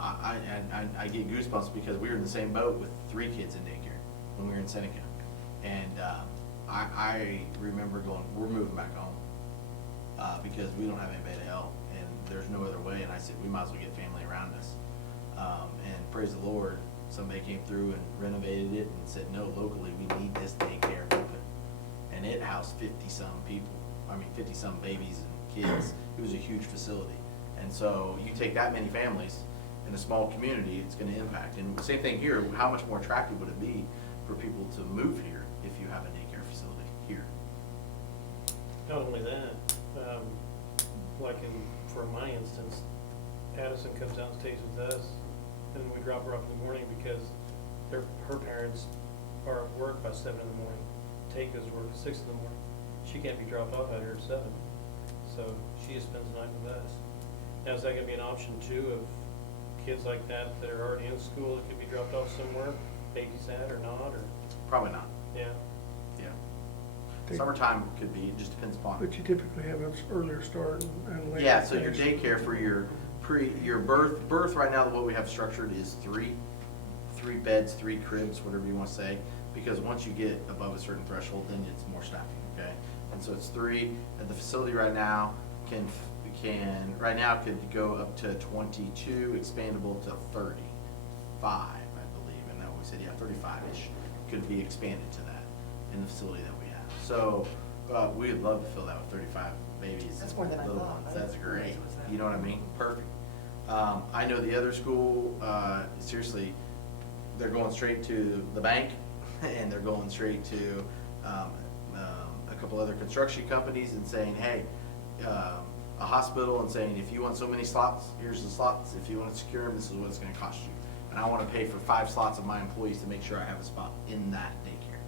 I get goosebumps because we were in the same boat with 3 kids in daycare when we were in Seneca. And I remember going, we're moving back home because we don't have anybody to help and there's no other way. And I said, we might as well get family around us. And praise the Lord, somebody came through and renovated it and said, no, locally, we need this daycare open. And it housed 50-some people, 50-some babies and kids. It was a huge facility. And so you take that many families in a small community, it's gonna impact. And same thing here, how much more attractive would it be for people to move here if you have a daycare facility here? Not only that, for my instance, Addison comes down and stays with us, and we drop her off in the morning because her parents are at work by 7 in the morning. Tate goes to work at 6 in the morning. She can't be dropped off out here at 7, so she just spends the night with us. Now, is that gonna be an option too of kids like that that are already in school that could be dropped off somewhere, babysat or not, or? Probably not, Yeah. yeah. Summertime could be, it just depends upon. But you typically have an earlier start and later. Yeah, so your finish. daycare for your birth right now, what we have structured is 3 beds, 3 cribs, whatever you want to say, because once you get above a certain threshold, then it's more staffing, okay? And so it's 3, and the facility right now could go up to 22, expandable to 35, I believe, and that we said, yeah, 35-ish could be expanded to that in the facility that we have. So, we would love to fill that with 35 babies. That's more than I little thought. ones. That's great. You know what I mean? Perfect. I know the other school, seriously, they're going straight to the bank and they're going straight to a couple other construction companies and saying, hey, a hospital, and saying, if you want so many slots, here's the slots. If you want to secure them, this is what it's going to cost you. And I want to pay for 5 slots of my employees to make sure I have a spot in that daycare.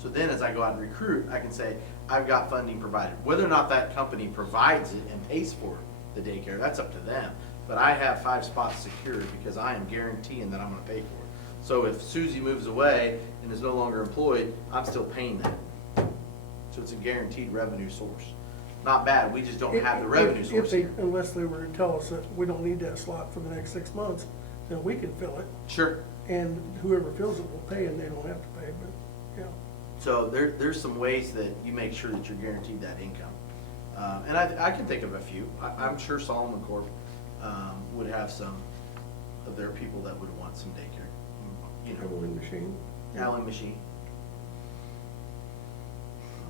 So then as I go out and recruit, I can say, I've got funding provided. Whether or not that company provides it and pays for the daycare, that's up to them. But I have 5 spots secured because I am guaranteeing that I'm going to pay for it. So if Susie moves away and is no longer employed, I'm still paying that. So it's a guaranteed revenue source. Not bad, we just don't have the revenue source here. Unless they were to tell us that we don't need that slot for the next 6 months, then we can fill it. Sure. And whoever fills it will pay and they don't have to pay, but, yeah. So there's some ways that you make sure that you're guaranteed that income. And I can think of a few. I'm sure Solomon Corp would have some of their people that would want some daycare. You know, Howling machine. Howling machine.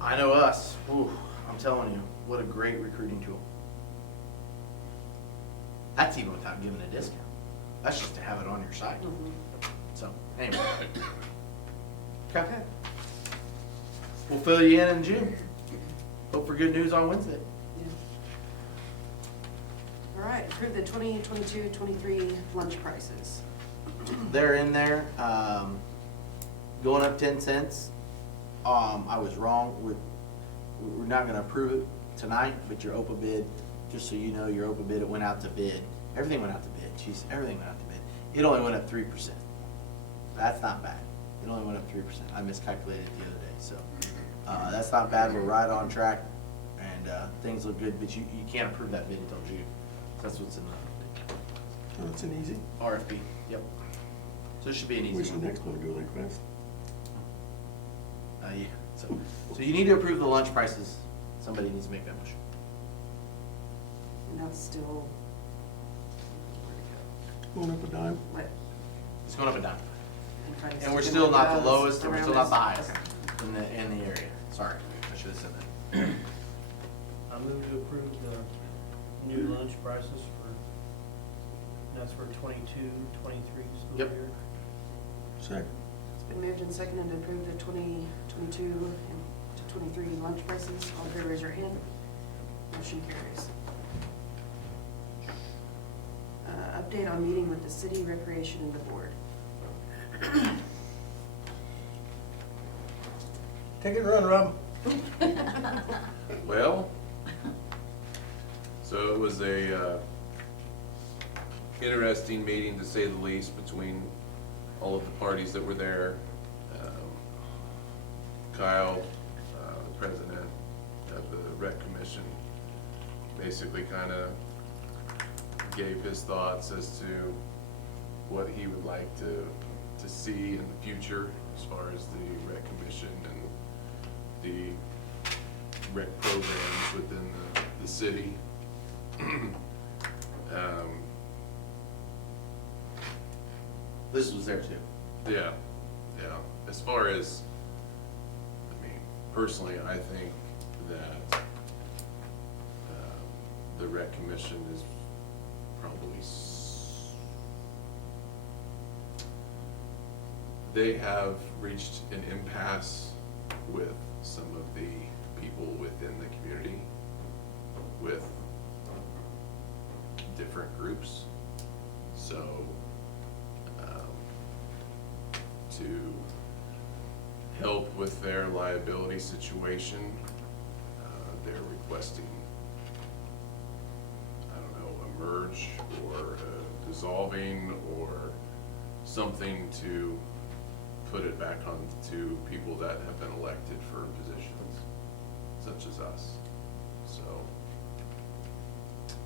I know us. Ooh, I'm telling you, what a great recruiting tool. That's even without giving a discount. That's just to have it on your site. So, anyway. Okay. We'll fill you in June. Hope for good news on Wednesday. All right, approve the 2022-23 lunch prices. They're in there, going up 10 cents. I was wrong. We're not gonna approve it tonight, but your OPA bid, just so you know, your OPA bid, it went out to bid. Everything went out to bid. Jeez, everything went out to bid. It only went up 3%. That's not bad. It only went up 3%. I miscalculated it the other day, so that's not bad. We're right on track, and things look good. But you can't approve that bid until June. That's what's in the So it's an easy. RFP. Yep. So this should be an easy Wish the one. next one would go like fast. Yeah. So you need to approve the lunch prices. Somebody needs to make that motion. And that's still, Going up a dime. what? It's going up a dime. price And we're is still gonna not the go lowest, and we're still not the around highest this? in the area. Sorry, I should have said that. I move to approve the new lunch prices that's for 22-23 school Yep. year. Second. It's been moved and seconded to approve the 2022 and to 23 lunch prices. All in favor, raise your hand. Motion carries. Update on meeting with the city recreation and the board. Take it and run, Rob. Well, so it was a interesting meeting, to say the least, between all of the parties that were there. Kyle, the president of the rec commission, basically kind of gave his thoughts as to what he would like to see in the future as far as the rec commission and the rec programs within the city. Liz was there too. Yeah, yeah. As far as, I mean, personally, I think that the rec commission is probably, they have reached an impasse with some of the people within the community, with different groups. So, to help with their liability situation, they're requesting, I don't know, a merge or a dissolving or something to put it back on to people that have been elected for positions, such as us.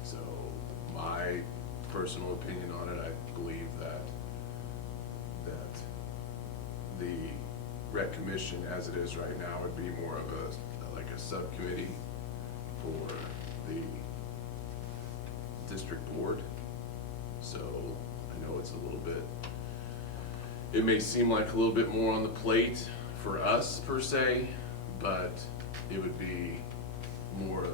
So my personal opinion on it, I believe that the rec commission as it is right now would be more of like a subcommittee for the district board. So I know it's a little bit, it may seem like a little bit more on the plate for us per se, but it would be more of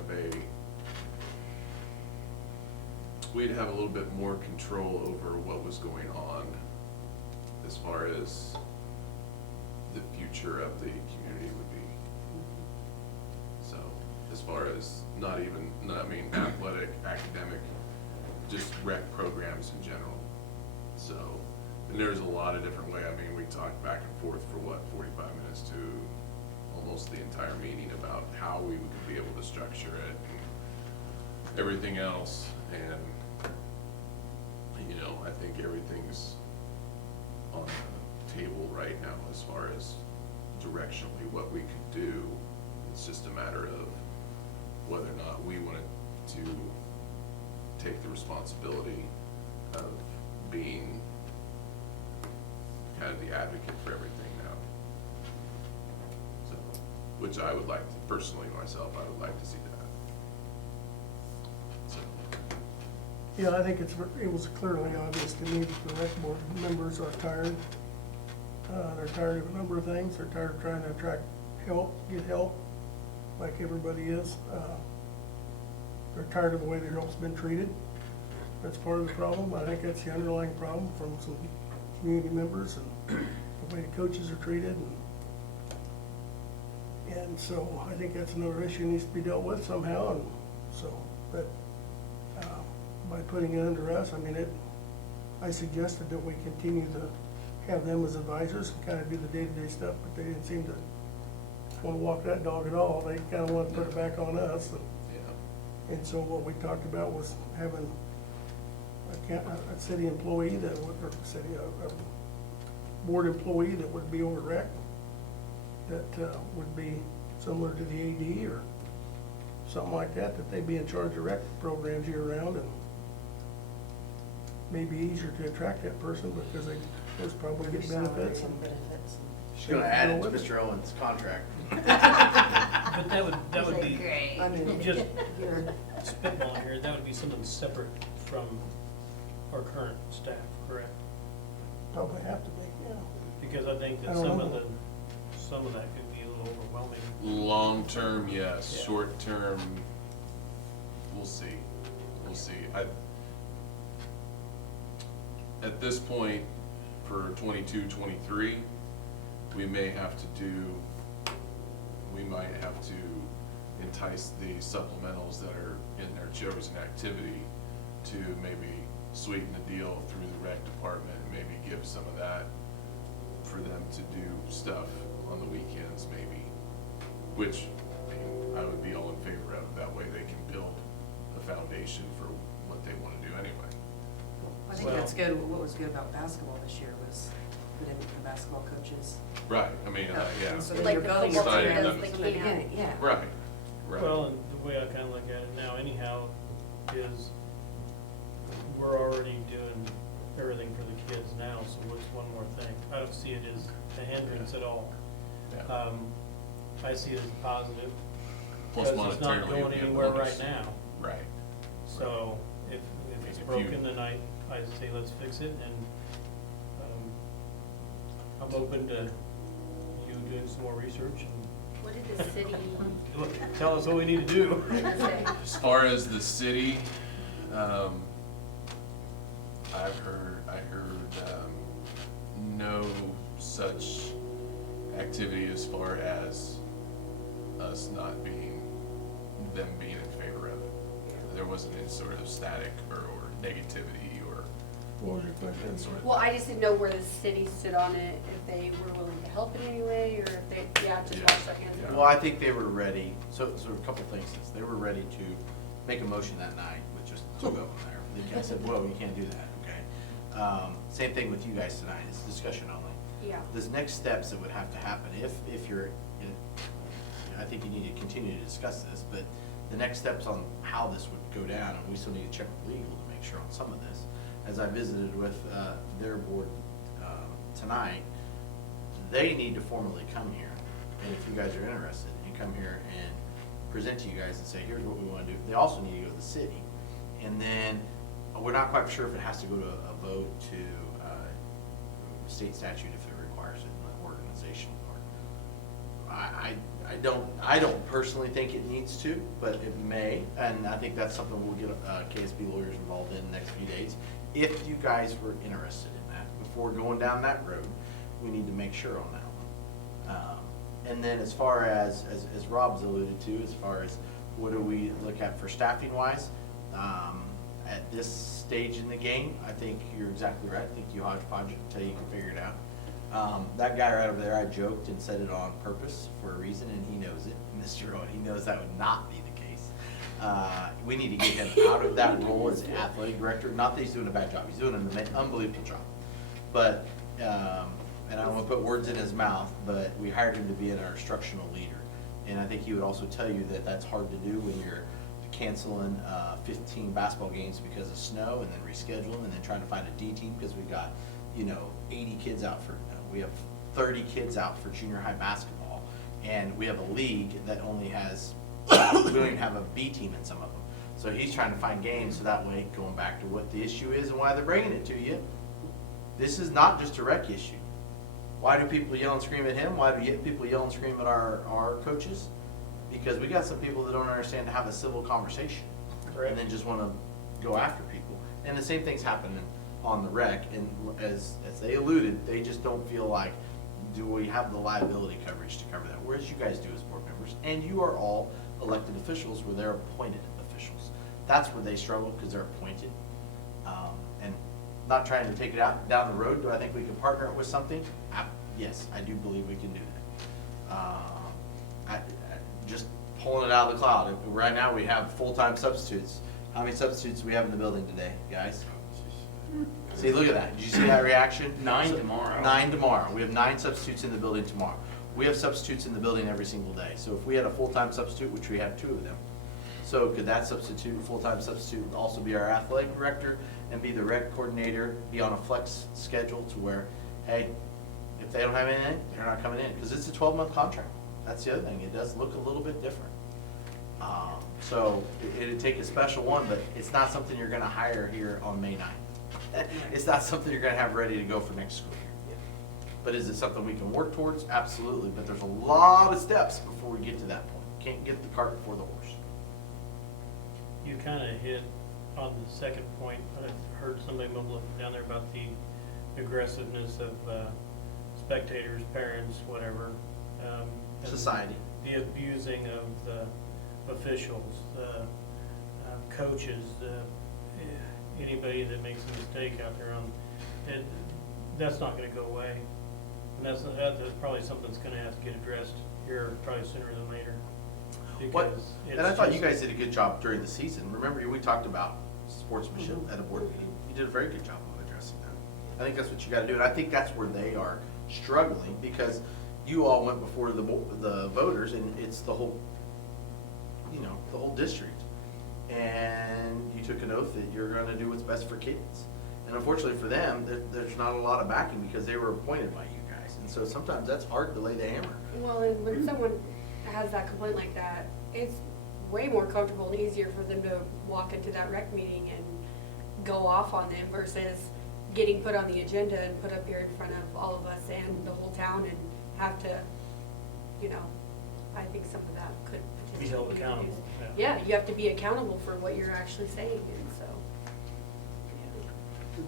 we'd have a little bit more control over what was going on as far as the future of the community would be. So as far as athletic, academic, just rec programs in general. So, and there's a lot of different ways. I mean, we talked back and forth for 45 minutes to almost the entire meeting about how we would be able to structure it and everything else. And, I think everything's on the table right now as far as directionally what we could do. It's just a matter of whether or not we wanted to take the responsibility of being kind of the advocate for everything now. So, which I would like to, personally myself, I would like to see that. So. Yeah, I think it was clearly obvious to me that the rec board members are tired. They're tired of a number of things. They're tired of trying to attract help, get help, like everybody is. They're tired of the way their help's been treated. That's part of the problem. I think that's the underlying problem from some community members and the way the coaches are treated. And so I think that's another issue that needs to be dealt with somehow. And so, but by putting it under us, I mean, I suggested that we continue to have them as advisors and kind of do the day-to-day stuff, but they didn't seem to want to walk that dog at all. They kind of want to put it back on us. And so what we talked about was having a city employee that would, or a board employee that would be over rec, that would be similar to the AD or something like that, that they'd be in charge of rec programs year round, and maybe easier to attract that person because they most probably get benefits. She's gonna add it to Mr. Owen's contract. But that would be, Great. I mean, just spitballing here, that would be something separate from our current staff, correct? Probably have to be, yeah. Because I think I that don't some know. of that could be a little overwhelming. Long-term, yes. Yeah. Short-term, we'll see. We'll see. At this point, for 22-23, we might have to entice the supplementals that are in their chosen activity to maybe sweeten the deal through the rec department and maybe give some of that for them to do stuff on the weekends maybe, which I would be all in favor of. That way they can build a foundation for what they want to do anyway. I think that's good. What was good about basketball this year was put in the basketball coaches. Right, I mean, yeah. And so then Like you're the building football up team to does it the from the camp. beginning, yeah. Right, right. Well, and the way I kind of look at it now anyhow is we're already doing everything for the kids it as a hindrance at all. Yeah. I see it as a positive. Plus Because it's not monetarily, going it'd be a anywhere bonus. right now. Right. So if it's If you- broken, then I say let's fix it, and I'm open to you doing some more research What did the city, and tell us what we need to do. As far as the city, I heard no such activity as far as us not being, them being in favor of it. There wasn't any sort of static or negativity or. What was your question? that sort of well, I just didn't know where the city stood on it, if they were willing to help in any way, or if they, just Yeah. watch their hands. Yeah. Well, I think they were ready, so a couple things, is they were ready to make a motion that night with just two of them there. The guy said, whoa, you can't do that, okay? Same thing with you guys tonight, it's discussion only. Yeah. The next steps that would have to happen, if you're, I think you need to continue to discuss this, but the next steps on how this would go down, and we still need to check with legal to make sure on some of this. As I visited with their board tonight, they need to formally come here, and if you guys are interested, and come here and present to you guys and say, here's what we want to do. They also need to go to the city, and then we're not quite sure if it has to go to a vote to state statute if it requires it in the organizational part. I don't personally think it needs to, but it may, and I think that's something we'll get KSB lawyers involved in the next few days. If you guys were interested in that, before going down that road, we need to make sure on that one. And then as far as Rob's alluded to, as far as what do we look at for staffing wise, at this stage in the game, I think you're exactly right. I think you hodgepodge it until you can figure it out. That guy right over there, I joked and said it on purpose for a reason, and he knows it. Mr. Owen, he knows that would not be the case. We need to get him out of that role as athletic director. Not that he's doing a bad job. He's doing an unbelievable job. But, and I don't want to put words in his mouth, but we hired him to be our instructional leader. And I think he would also tell you that that's hard to do when you're canceling 15 basketball games because of snow and then rescheduling and then trying to find a D team because we've got, 80 kids out for, we have 30 kids out for junior high basketball. And we have a league that only has, we don't even have a B team in some of them. So he's trying to find games so that way, going back to what the issue is and why they're bringing it to you, this is not just a rec issue. Why do people yell and scream at him? Why do people yell and scream at our coaches? Because we got some people that don't understand to have a civil conversation. Correct. And then just want to go after people. And the same thing's happening on the rec, and as they alluded, they just don't feel like, do we have the liability coverage to cover that? Whereas you guys do as board members, and you are all elected officials where they're appointed officials. That's where they struggle because they're appointed. And not trying to take it out down the road, do I think we can partner it with something? Yes, I do believe we can do that. Just pulling it out of the cloud. Right now, we have full-time substitutes. How many substitutes do we have in the building today, guys? See, look at that. Did you see that reaction? 9 tomorrow. 9 tomorrow. We have 9 substitutes in the building tomorrow. We have substitutes in the building every single day. So if we had a full-time substitute, which we have 2 of them, so could that substitute, full-time substitute, also be our athletic director and be the rec coordinator, be on a flex schedule to where, hey, if they don't have anything, they're not coming in, because it's a 12-month contract. That's the other thing. It does look a little bit different. So it'd take a special one, but it's not something you're going to hire here on May 9th. It's not something you're going to have ready to go for next school year. But is it something we can work towards? Absolutely. But there's a lot of steps before we get to that point. Can't get the cart before the horse. You kind of hit on the second point. I heard somebody mumble down there about the aggressiveness of spectators, parents, whatever. And Society. The abusing of the officials, the coaches, anybody that makes a mistake out there that's not going to go away. And that's probably something that's going to have to get addressed here probably sooner than later. What? Because And I thought you just- guys did a good job during the season. Remember, we talked about sportsmanship at a board meeting. You did a very good job of addressing that. I think that's what you got to do, and I think that's where they are struggling, because you all went before the voters, and it's the whole, the whole district, and you took an oath that you're going to do what's best for kids. And unfortunately for them, there's not a lot of backing because they were appointed by you guys. And so sometimes that's hard to lay the hammer. Well, and when someone has that complaint like that, it's way more comfortable and easier for them to walk into that rec meeting and go off on them versus getting put on the agenda and put up here in front of all of us and the whole town and have to, you know, I think some of that could Be held potentially accountable, reduced. yeah. Yeah, you have to be accountable for what you're actually saying, and so.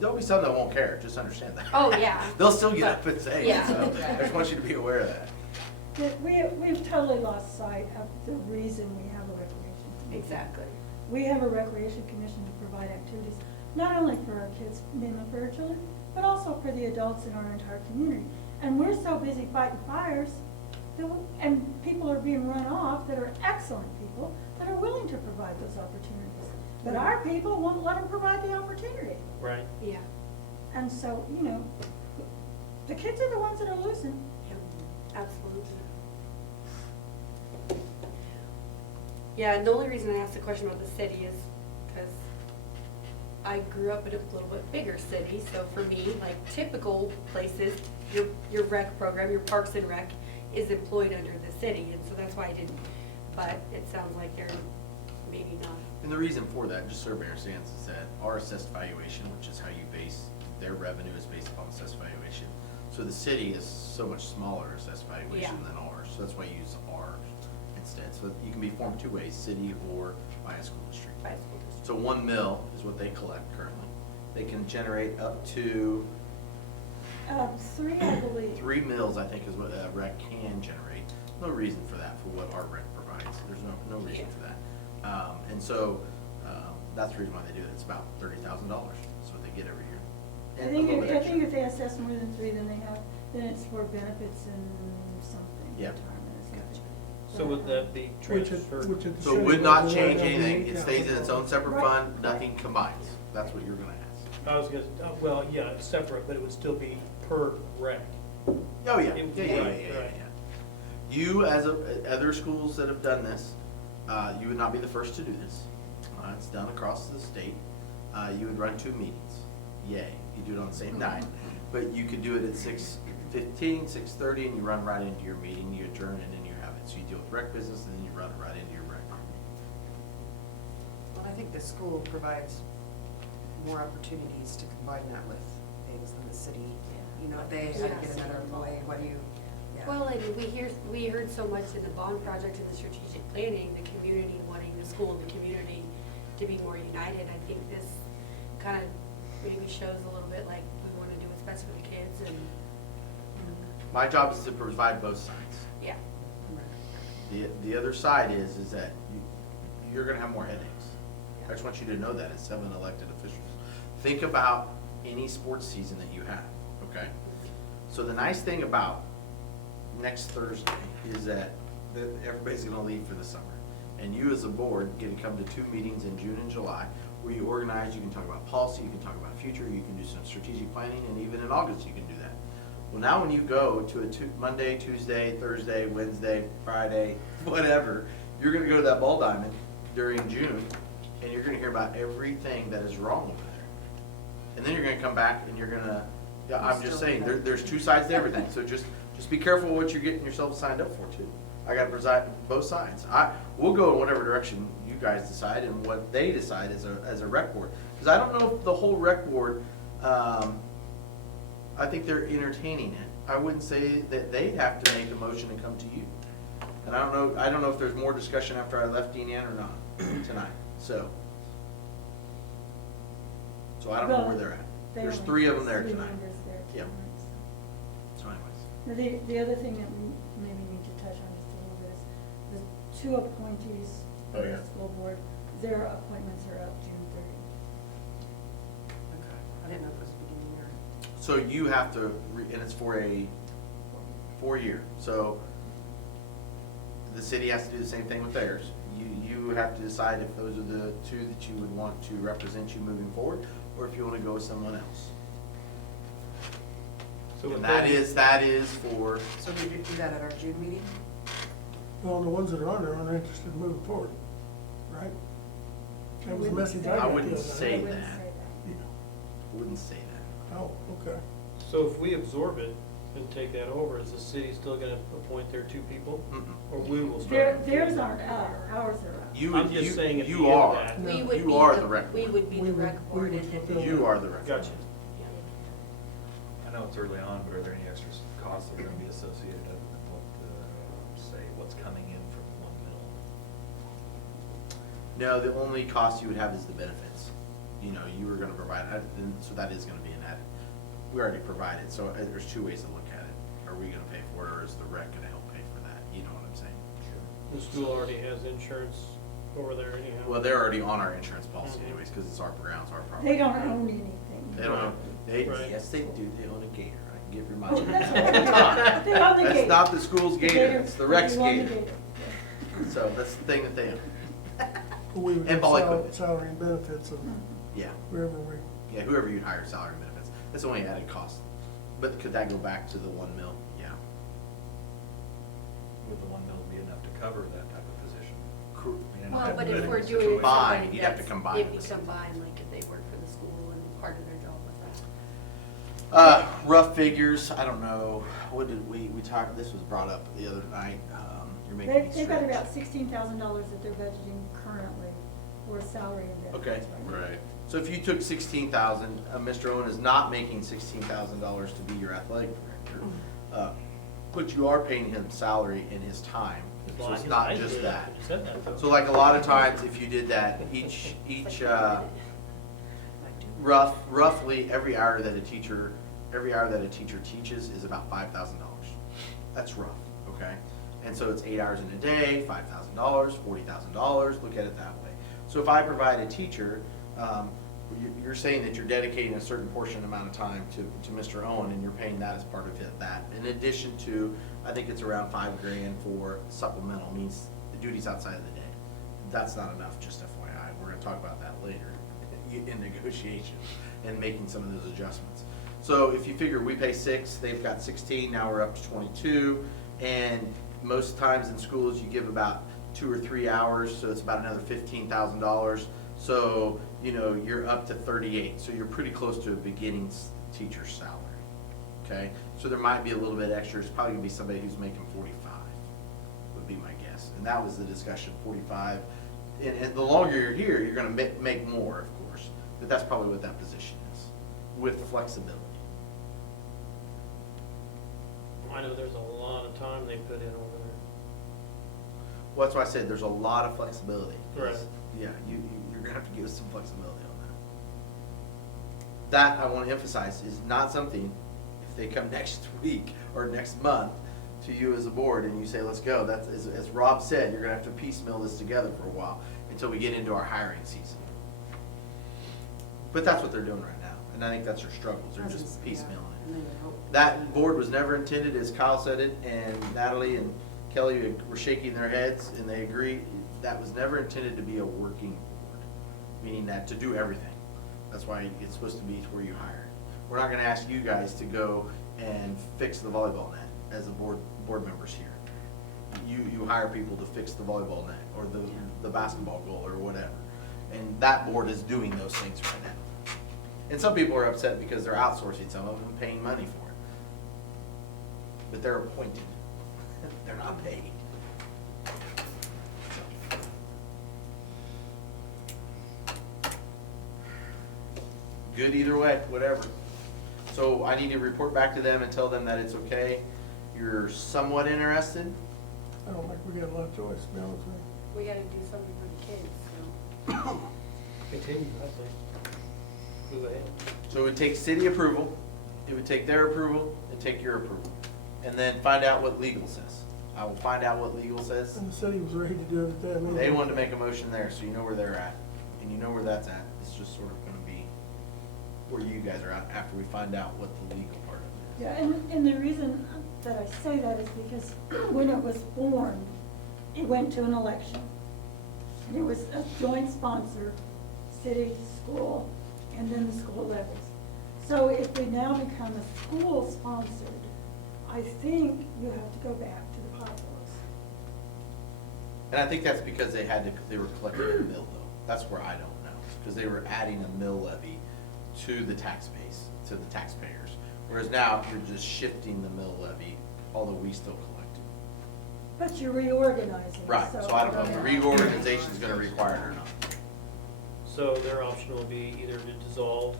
There'll be some that won't care, just understand that. Oh, yeah. They'll still get up and say it, Yeah. so I just want you to be aware of that. That we've totally lost sight of the reason we have a recreation commission. Exactly. We have a recreation commission to provide activities, not only for our kids, mainly for our children, but also for the adults in our entire community. And we're so busy fighting fires, and people are being run off that are excellent people that are willing to provide those opportunities. But our people won't let them provide the opportunity. Right. Yeah. And so, you know, the kids are the ones that are losing. Yep, absolutely. Yeah, and the only reason I asked the question about the city is because I grew up in a little bit bigger city, so for me, like typical places, your rec program, your parks and rec is employed under the city, and so that's why I didn't, but it sounds like they're maybe not. And the reason for that, just so everybody understands, is that our assessed valuation, which is how you base, their revenue is based upon assessed valuation. So the city is so much smaller assessed valuation Yeah. than ours, so that's why you use ours instead. So you can be formed two ways, city or by a school district. By a school district. So 1 mil is what they collect currently. They can generate up to 3, I believe. 3 mils, I think, is what a rec can generate. No reason for that, for what our rec provides. There's no reason for that. And so, that's the reason why they do it. It's about $30,000. That's what they get every year. I And a think little bit extra. if they assess more than 3, then it's for benefits and something. Yeah. Retirement or something. So would that be transferred? So it would not change anything. It stays in its own separate Right. fund, nothing combines. That's what you're gonna ask. I was gonna, well, yeah, it's separate, but it would still be per rec. Oh, yeah. It would Yeah, be yeah, right, yeah, yeah, right. yeah. You, as other schools that have done this, you would not be the first to do this. It's done across the state. You would run 2 meetings. Yay, you do it on the same night. But you could do it at 6:15, 6:30, and you run right into your meeting, you adjourn, and then you have it. So you deal with rec business, and then you run it right into your rec. Well, I think the school provides more opportunities to combine that with things than the city. You know, if they had to get another employee, what do you, yeah. Well, and we heard so much in the bond project and the strategic planning, the community wanting the school and the community to be more united. I think this kind of maybe shows a little bit like we want to do what's best for the kids and, My job is to provide both sides. yeah. The other side is that you're gonna have more headaches. I just want you to know that as 7 elected officials. Think about any sports season that you have, okay? So the nice thing about next Thursday is that everybody's gonna leave for the summer. And you as a board get to come to 2 meetings in June and July where you organize, you can talk about policy, you can talk about future, you can do some strategic planning, and even in August you can do that. Well, now when you go to a Monday, Tuesday, Thursday, Wednesday, Friday, whatever, you're gonna go to that ball diamond during June, and you're gonna hear about everything that is wrong over there. And then you're gonna come back and you're gonna, yeah, I'm just saying, there's 2 sides to everything, so just be careful what you're getting yourself signed up for too. I gotta preside both sides. We'll go in whatever direction you guys decide and what they decide as a rec board. Because I don't know if the whole rec board, I think they're entertaining it. I wouldn't say that they'd have to make a motion and come to you. And I don't know if there's more discussion after I left Dean Ann or not tonight, so. So I don't know where they're at. There's 3 of them there tonight. Yeah. So anyways. The other thing that we maybe need to touch on just a little bit is the 2 appointees Oh, for yeah. the school board, their appointments are up June 30. Okay, I didn't know if it was beginning or. So you have to, and it's for a 4-year, so the city has to do the same thing with theirs. You have to decide if those are the 2 that you would want to represent you moving forward, or if you want to go with someone else. So And with that is for, So we did do that at our June meeting? Well, the ones that are on there aren't interested in moving forward, right? That was the message I got. I wouldn't the other say night. that. Wouldn't say that. Oh, okay. So if we absorb it, and take that over, is the city still gonna appoint their 2 people? Mm-mm. Or we will start? Theirs aren't out, ours are out. You, I'm just you- saying at the you end of are. that. We would You be are the- the rec We board. would be the rec board and fulfill then. You are the rec. Gotcha. I know it's early on, but are there any extra costs that are gonna be associated with what, say, what's coming in from 1 mil? No, the only cost you would have is the benefits. You know, you were gonna provide, and so that is gonna be an added. We already provided, so there's 2 ways to look at it. Are we gonna pay for it, or is the rec gonna help pay for that? You know what I'm saying? The school already has insurance over there anyhow. Well, they're already on our insurance policy Mhm. anyways, because it's our grounds, our property. They don't own anything. They don't, Right. yes, they do, they own a gator, I can give you my. That's what they do. They own the That's gator. not the school's The gator, it's the rec's they own the gator. So that's the thing that they own. We would And get ball equipment. salary and benefits of Yeah, wherever we, yeah, whoever you hire, salary and benefits, that's only added cost. But could that go back to the 1 mil? Yeah. Would the 1 mil be enough to cover that type of position? Cor- I mean, Well, I- but if we're it's doing it with Combine, somebody you'd have to that's, combine it'd it be with somebody. combined, like if they work for the school and part of their job was that. Rough figures, I don't know, what did we talked, this was brought up the other night, you're making me They've got stretch. about $16,000 that they're budgeting currently for salary and Okay. benefits right now. Right. So if you took 16,000, Mr. Owen is not making $16,000 to be your athletic director, but you are paying him salary in his time, so it's not just that. You said that, though. So like a lot of times, if you did that, roughly every hour that a teacher teaches is about $5,000. That's rough, okay? And so it's 8 hours in a day, $5,000, $40,000, look at it that way. So if I provide a teacher, you're saying that you're dedicating a certain portion amount of time to Mr. Owen, and you're paying that as part of that. In addition to, I think it's around $5,000 for supplemental, means the duties outside of the day. That's not enough, just FYI. We're gonna talk about that later in negotiations and making some of those adjustments. So if you figure we pay 6, they've got 16, now we're up to 22, and most times in schools you give about 2 or 3 hours, so it's about another $15,000. So, you know, you're up to 38, so you're pretty close to a beginning teacher's salary, okay? So there might be a little bit extra, it's probably gonna be somebody who's making 45, would be my guess. And that was the discussion, 45. And the longer you're here, you're gonna make more, of course, but that's probably what that position is, with flexibility. I know there's a lot of time they put in over there. Well, that's why I said there's a lot of flexibility. Right. Yeah, you're gonna have to give us some flexibility on that. That, I wanna emphasize, is not something, if they come next week or next month to you as a board and you say, let's go, that's, as Rob said, you're gonna have to piecemeal this together for a while until we get into our hiring season. But that's what they're doing right now, and I think that's their struggles, they're just piecemealing it. That board was never intended, as Kyle said it, and Natalie and Kelly were shaking their heads, and they agree, that was never intended to be a working board, meaning that to do everything. That's why it's supposed to be to where you hire. We're not gonna ask you guys to go and fix the volleyball net as the board members here. You hire people to fix the volleyball net, or the basketball goal, or whatever. And that board is doing those things right now. And some people are upset because they're outsourcing some of them and paying money for it. But they're appointed, they're not paid. Good either way, whatever. So I need to report back to them and tell them that it's okay. You're somewhat interested. I don't think we got a lot of choice, to be honest with you. We gotta do something for the kids, so. Continue, I think. Move ahead. So it would take city approval, it would take their approval, and take your approval. And then find out what legal says. I will find out what legal says. And the city was ready to do it at that meeting. They wanted to make a motion there, so you know where they're at, and you know where that's at. It's just sort of gonna be where you guys are at after we find out what the legal part of it is. Yeah, and the reason that I say that is because when it was formed, it went to an election. And it was a joint sponsor, city, school, and then the school levels. So if we now become a school sponsored, I think you have to go back to the bylaws. And I think that's because they were collecting a mill though. That's where I don't know, because they were adding a mill levy to the tax base, to the taxpayers, Whereas now, you're just shifting the mill levy, although we still collect. But you're reorganizing. Right, so I don't know if the reorganization is gonna require it or not. So their option will be either to dissolve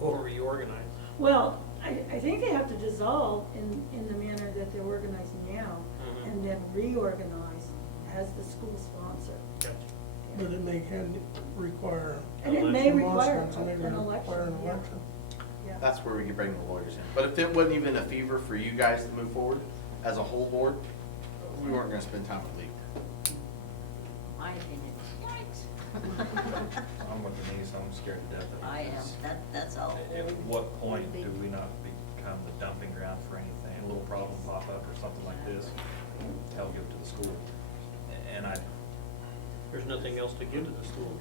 or reorganize. Well, I think they have to dissolve in the manner that they're organizing now, Mhm. and then reorganize as the school sponsor. Gotcha. But it may require. And it may require Monstrance, it may an require an election, yeah. election. Yeah. That's where we could bring the lawyers in. But if it wasn't even a fever for you guys to move forward as a whole board, we weren't gonna spend time with legal. My opinion. I'm with Denise, I'm scared to death of it. I am, that's all. At what point do we not become the dumping ground for anything? A little problem pop up or something like this, hell, give it to the school. And There's nothing else to give to the school.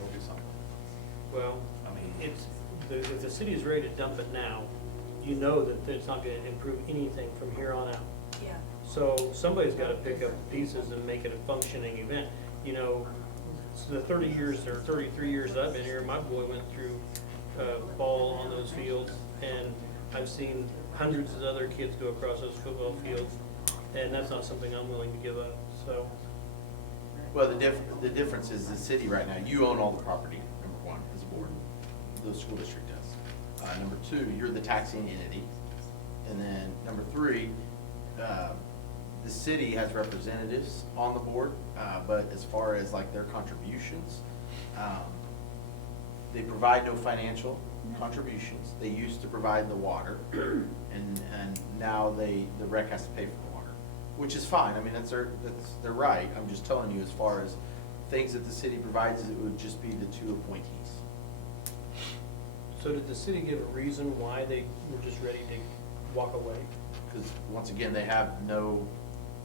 we'll do something. Well, I mean, if the city is ready to dump it now, you know that it's not gonna improve anything from here on out. Yeah. So somebody's gotta pick up the pieces and make it a functioning event. You know, so the 30 years or 33 years that I've been here, my boy went through ball on those fields, and I've seen hundreds of other kids go across those football fields, and that's not something I'm willing to give up, so. Well, the difference is the city right now, you own all the property, number one, as a board. The school district does. Number two, you're the taxing entity. And then number three, the city has representatives on the board, but as far as like their contributions, they provide no financial contributions. They used to provide the water, and now the rec has to pay for the water, which is fine. I mean, that's their right. I'm just telling you, as far as things that the city provides, it would just be the two appointees. So did the city give a reason why they were just ready to walk away? Because once again, they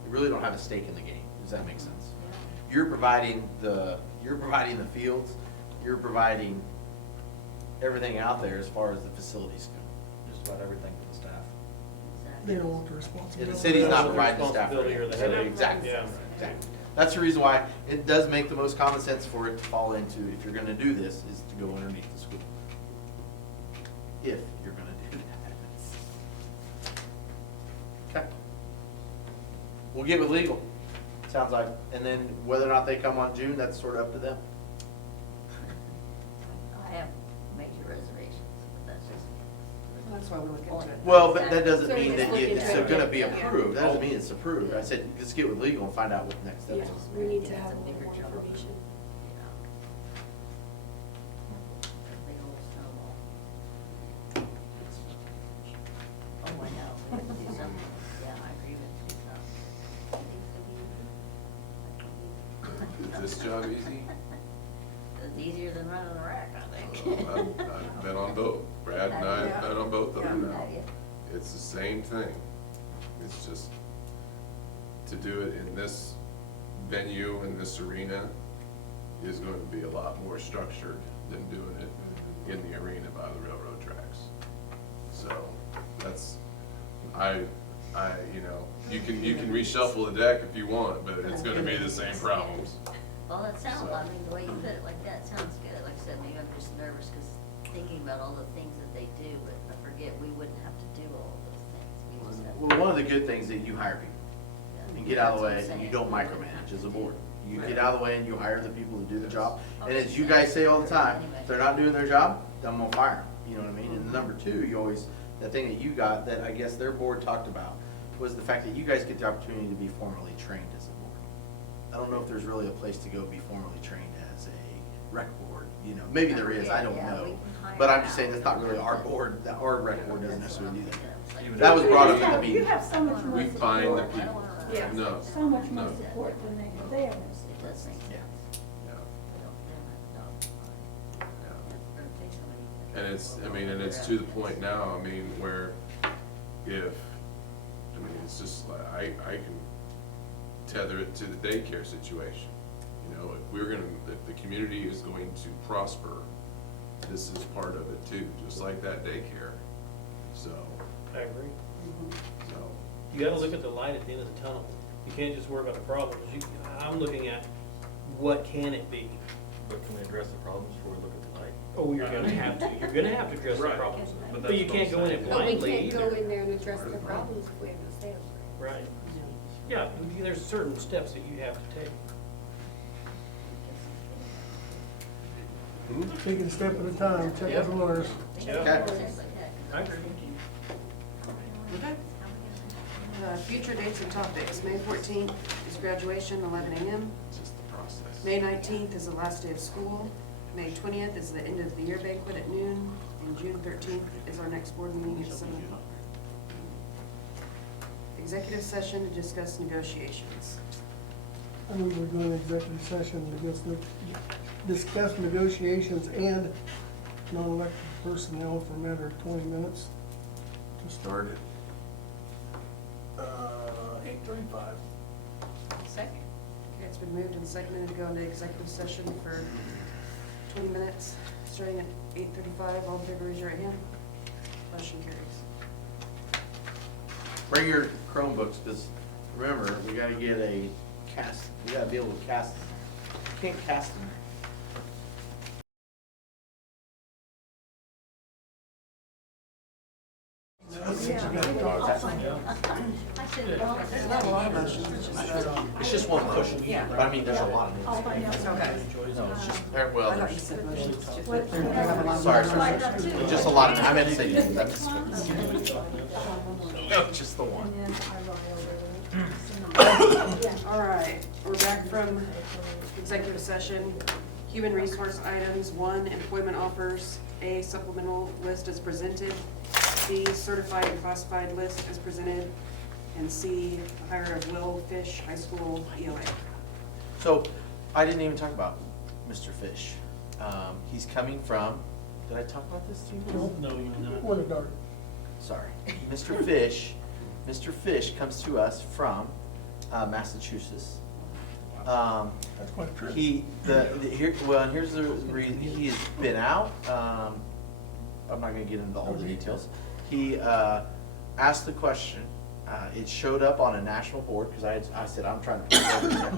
really don't have a stake in the game. Does that make sense? You're providing the fields, you're providing everything out there as far as the facilities go. just about everything for the staff. They don't want the Yeah, responsibility. the city's not The providing the staff. responsibility or the headache. Exactly, Yeah. exactly. That's the reason why it does make the most common sense for it to fall into, if you're gonna do this, is to go underneath the school. If you're gonna do that. Okay. We'll get with legal, sounds like, and then whether or not they come on June, that's sort of up to them. I have major reservations, but that's just. That's why we look into it. Well, but that doesn't So mean we that just look it's into it. gonna be Yeah. approved, that doesn't mean it's approved. I said, let's get with legal and find out what the next Yeah, steps is. we need to have a little more information. Big old snowball. Oh, I know, we have to do something, yeah, I agree with you, Is this job easy? It's easier than running a rack, I think. I've been on both. Brad and I have been on both of them now. Have you? It's the same thing. It's just to do it in this venue, in this arena, is going to be a lot more structured than doing it in the arena by the railroad tracks. So that's, you can reshuffle the deck if you want, but it's gonna be the same problems. Well, that sounds, So- I mean, the way you put it like that sounds good. Like I said, maybe I'm just nervous because thinking about all the things that they do, but I forget we wouldn't have to do all of those things. We just have to. Well, one of the good things that you hire people. Yeah. And get out of the way, That's what and I'm you don't saying. micromanage as a board. You get out of the way and you hire the people to do the job. And as you guys say all the time, if they're not doing their job, then I'm gonna fire them, you know what I mean? And number two, you always, that thing that you got, that I guess their board talked about, was the fact that you guys get the opportunity to be formally trained as a board. I don't know if there's really a place to go be formally trained as a rec board, you know, maybe there is, I don't Yeah, we know. can hire But I'm just out. saying, that's not really our board, that our rec board doesn't necessarily do that. That That was brought up at the You meeting. have so much more We find the support, people. Yeah. No, so much more no. support than they have. They have no It support. does make sense. Yeah. Yeah. We don't, Yeah. or take somebody. And it's to the point now, I mean, where it's just like, I can tether it to the daycare situation. You know, if the community is going to prosper, this is part of it too, just like that daycare. So, I agree. so. You gotta look at the light at the end of the tunnel. You can't just worry about the problems. I'm looking at what can it be? But can we address the problems before we look at the light? Oh, you're gonna have to address the Right. problems. But But you that's can't what go I'm in it saying. But we blindly can't go either. in there and address the problems if we have no sales. Right. Yeah, there's certain steps that you have to take. Take it a step at a time, check with the lawyers. Okay. I agree. Okay. Future dates and topics, May 14th is graduation, 11 a.m. It's just the process. May 19th is the last day of school. May 20th is the end of the year banquet at noon. And June 13th is our next board meeting at 7 o'clock. Executive session to discuss negotiations. I move we're going to executive session to discuss negotiations and non-elected personnel for a matter of 20 minutes to start at 8:35. Second. Okay, it's been moved and seconded to go into executive session for 20 minutes, starting at 8:35. All in favor, raise your right hand. Motion carries. Bring your Chromebooks, because remember, we gotta get a cast, we gotta be able to cast, you can't cast them. There's not a lot of motions, it's just, It's just one push, but I mean, there's a lot of I'll them. find out. okay. No, it's just, well, I thought you there's, said motions. What- sorry, just a lot of, I meant to say, names, I missed. No, just the one. And then I write All right, we're back from executive session. Human resource items, 1, employment offers. A, supplemental list as presented. B, certified and classified list as presented. And C, hire of Will Fish, high school ELA. So, I didn't even talk about Mr. Fish. He's coming from, did I talk about this to you? No, you're not. What a dart. Sorry. Mr. Fish comes to us from Massachusetts. That's quite true. Here's the reason, he has been out, I'm not gonna get into all the details. He, asked the question, it showed up on a national board, cause I said, I'm trying to put it over there.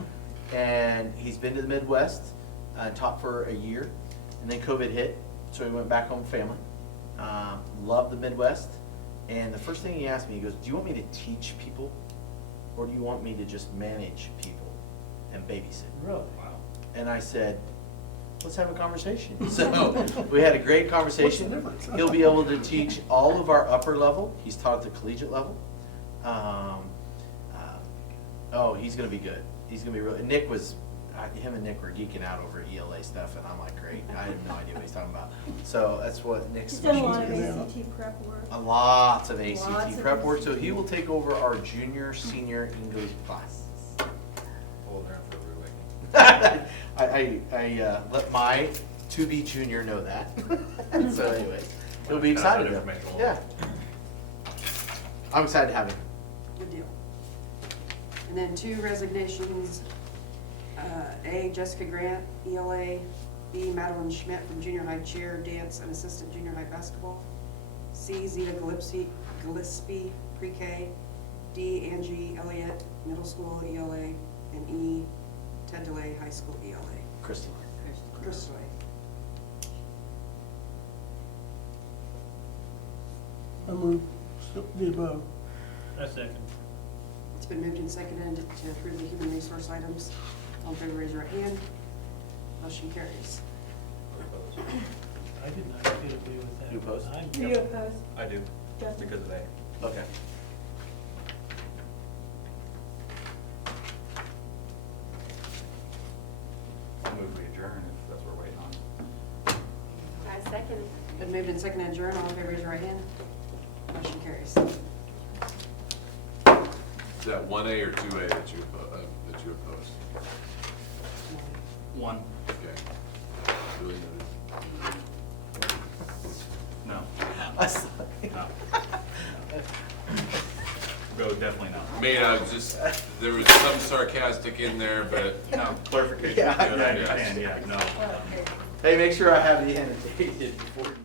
And he's been to the Midwest, taught for a year, and then COVID hit, so he went back home with family. Loved the Midwest, and the first thing he asked me, he goes, do you want me to teach people, or do you want me to just manage people and babysit? Really? Wow. And I said, let's have a conversation. So we had a great conversation. What's the difference? He'll be able to teach all of our upper level. He's taught at the collegiate level. Oh, he's gonna be good. He's gonna be really, him and Nick were geeking out over ELA stuff, and I'm like, great. I have no idea what he's talking about. So that's what Nick's. He's done a lot of Yeah. ACT prep work. Lots of Lots ACT of prep work, so ACT. he will take over our junior, senior English classes. Hold around for every week. I let my to-be junior know that. So anyway, he'll be excited though. Yeah. I'm excited to have him. Good deal. And then 2 resignations. A, Jessica Grant, ELA. B, Madeline Schmidt from junior high chair, dance, and assistant junior high basketball. C, Zeta Gillespie, pre-K. D, Angie Elliott, middle school ELA. And E, Ted DeLay, high school ELA. Christy. Chris DeLay. I move the above. A second. It's been moved and seconded to approve the human resource items. All in favor, raise your right hand. Motion carries. I did not agree with that. You opposed? Do you oppose? I do, Justin? because of that. Okay. I'll move we adjourn if that's what we're waiting on. I second. Been moved and seconded to adjourn. All in favor, raise your right hand. Motion carries. Is that 1A or 2A that you opposed? 1. Okay. Really noted. No. I saw- No. Go, definitely no. I mean, I was just, there was some sarcastic in there, but No, clarification. Yeah, I yeah. understand, yeah, no. Hey, make sure I have the annotated before you.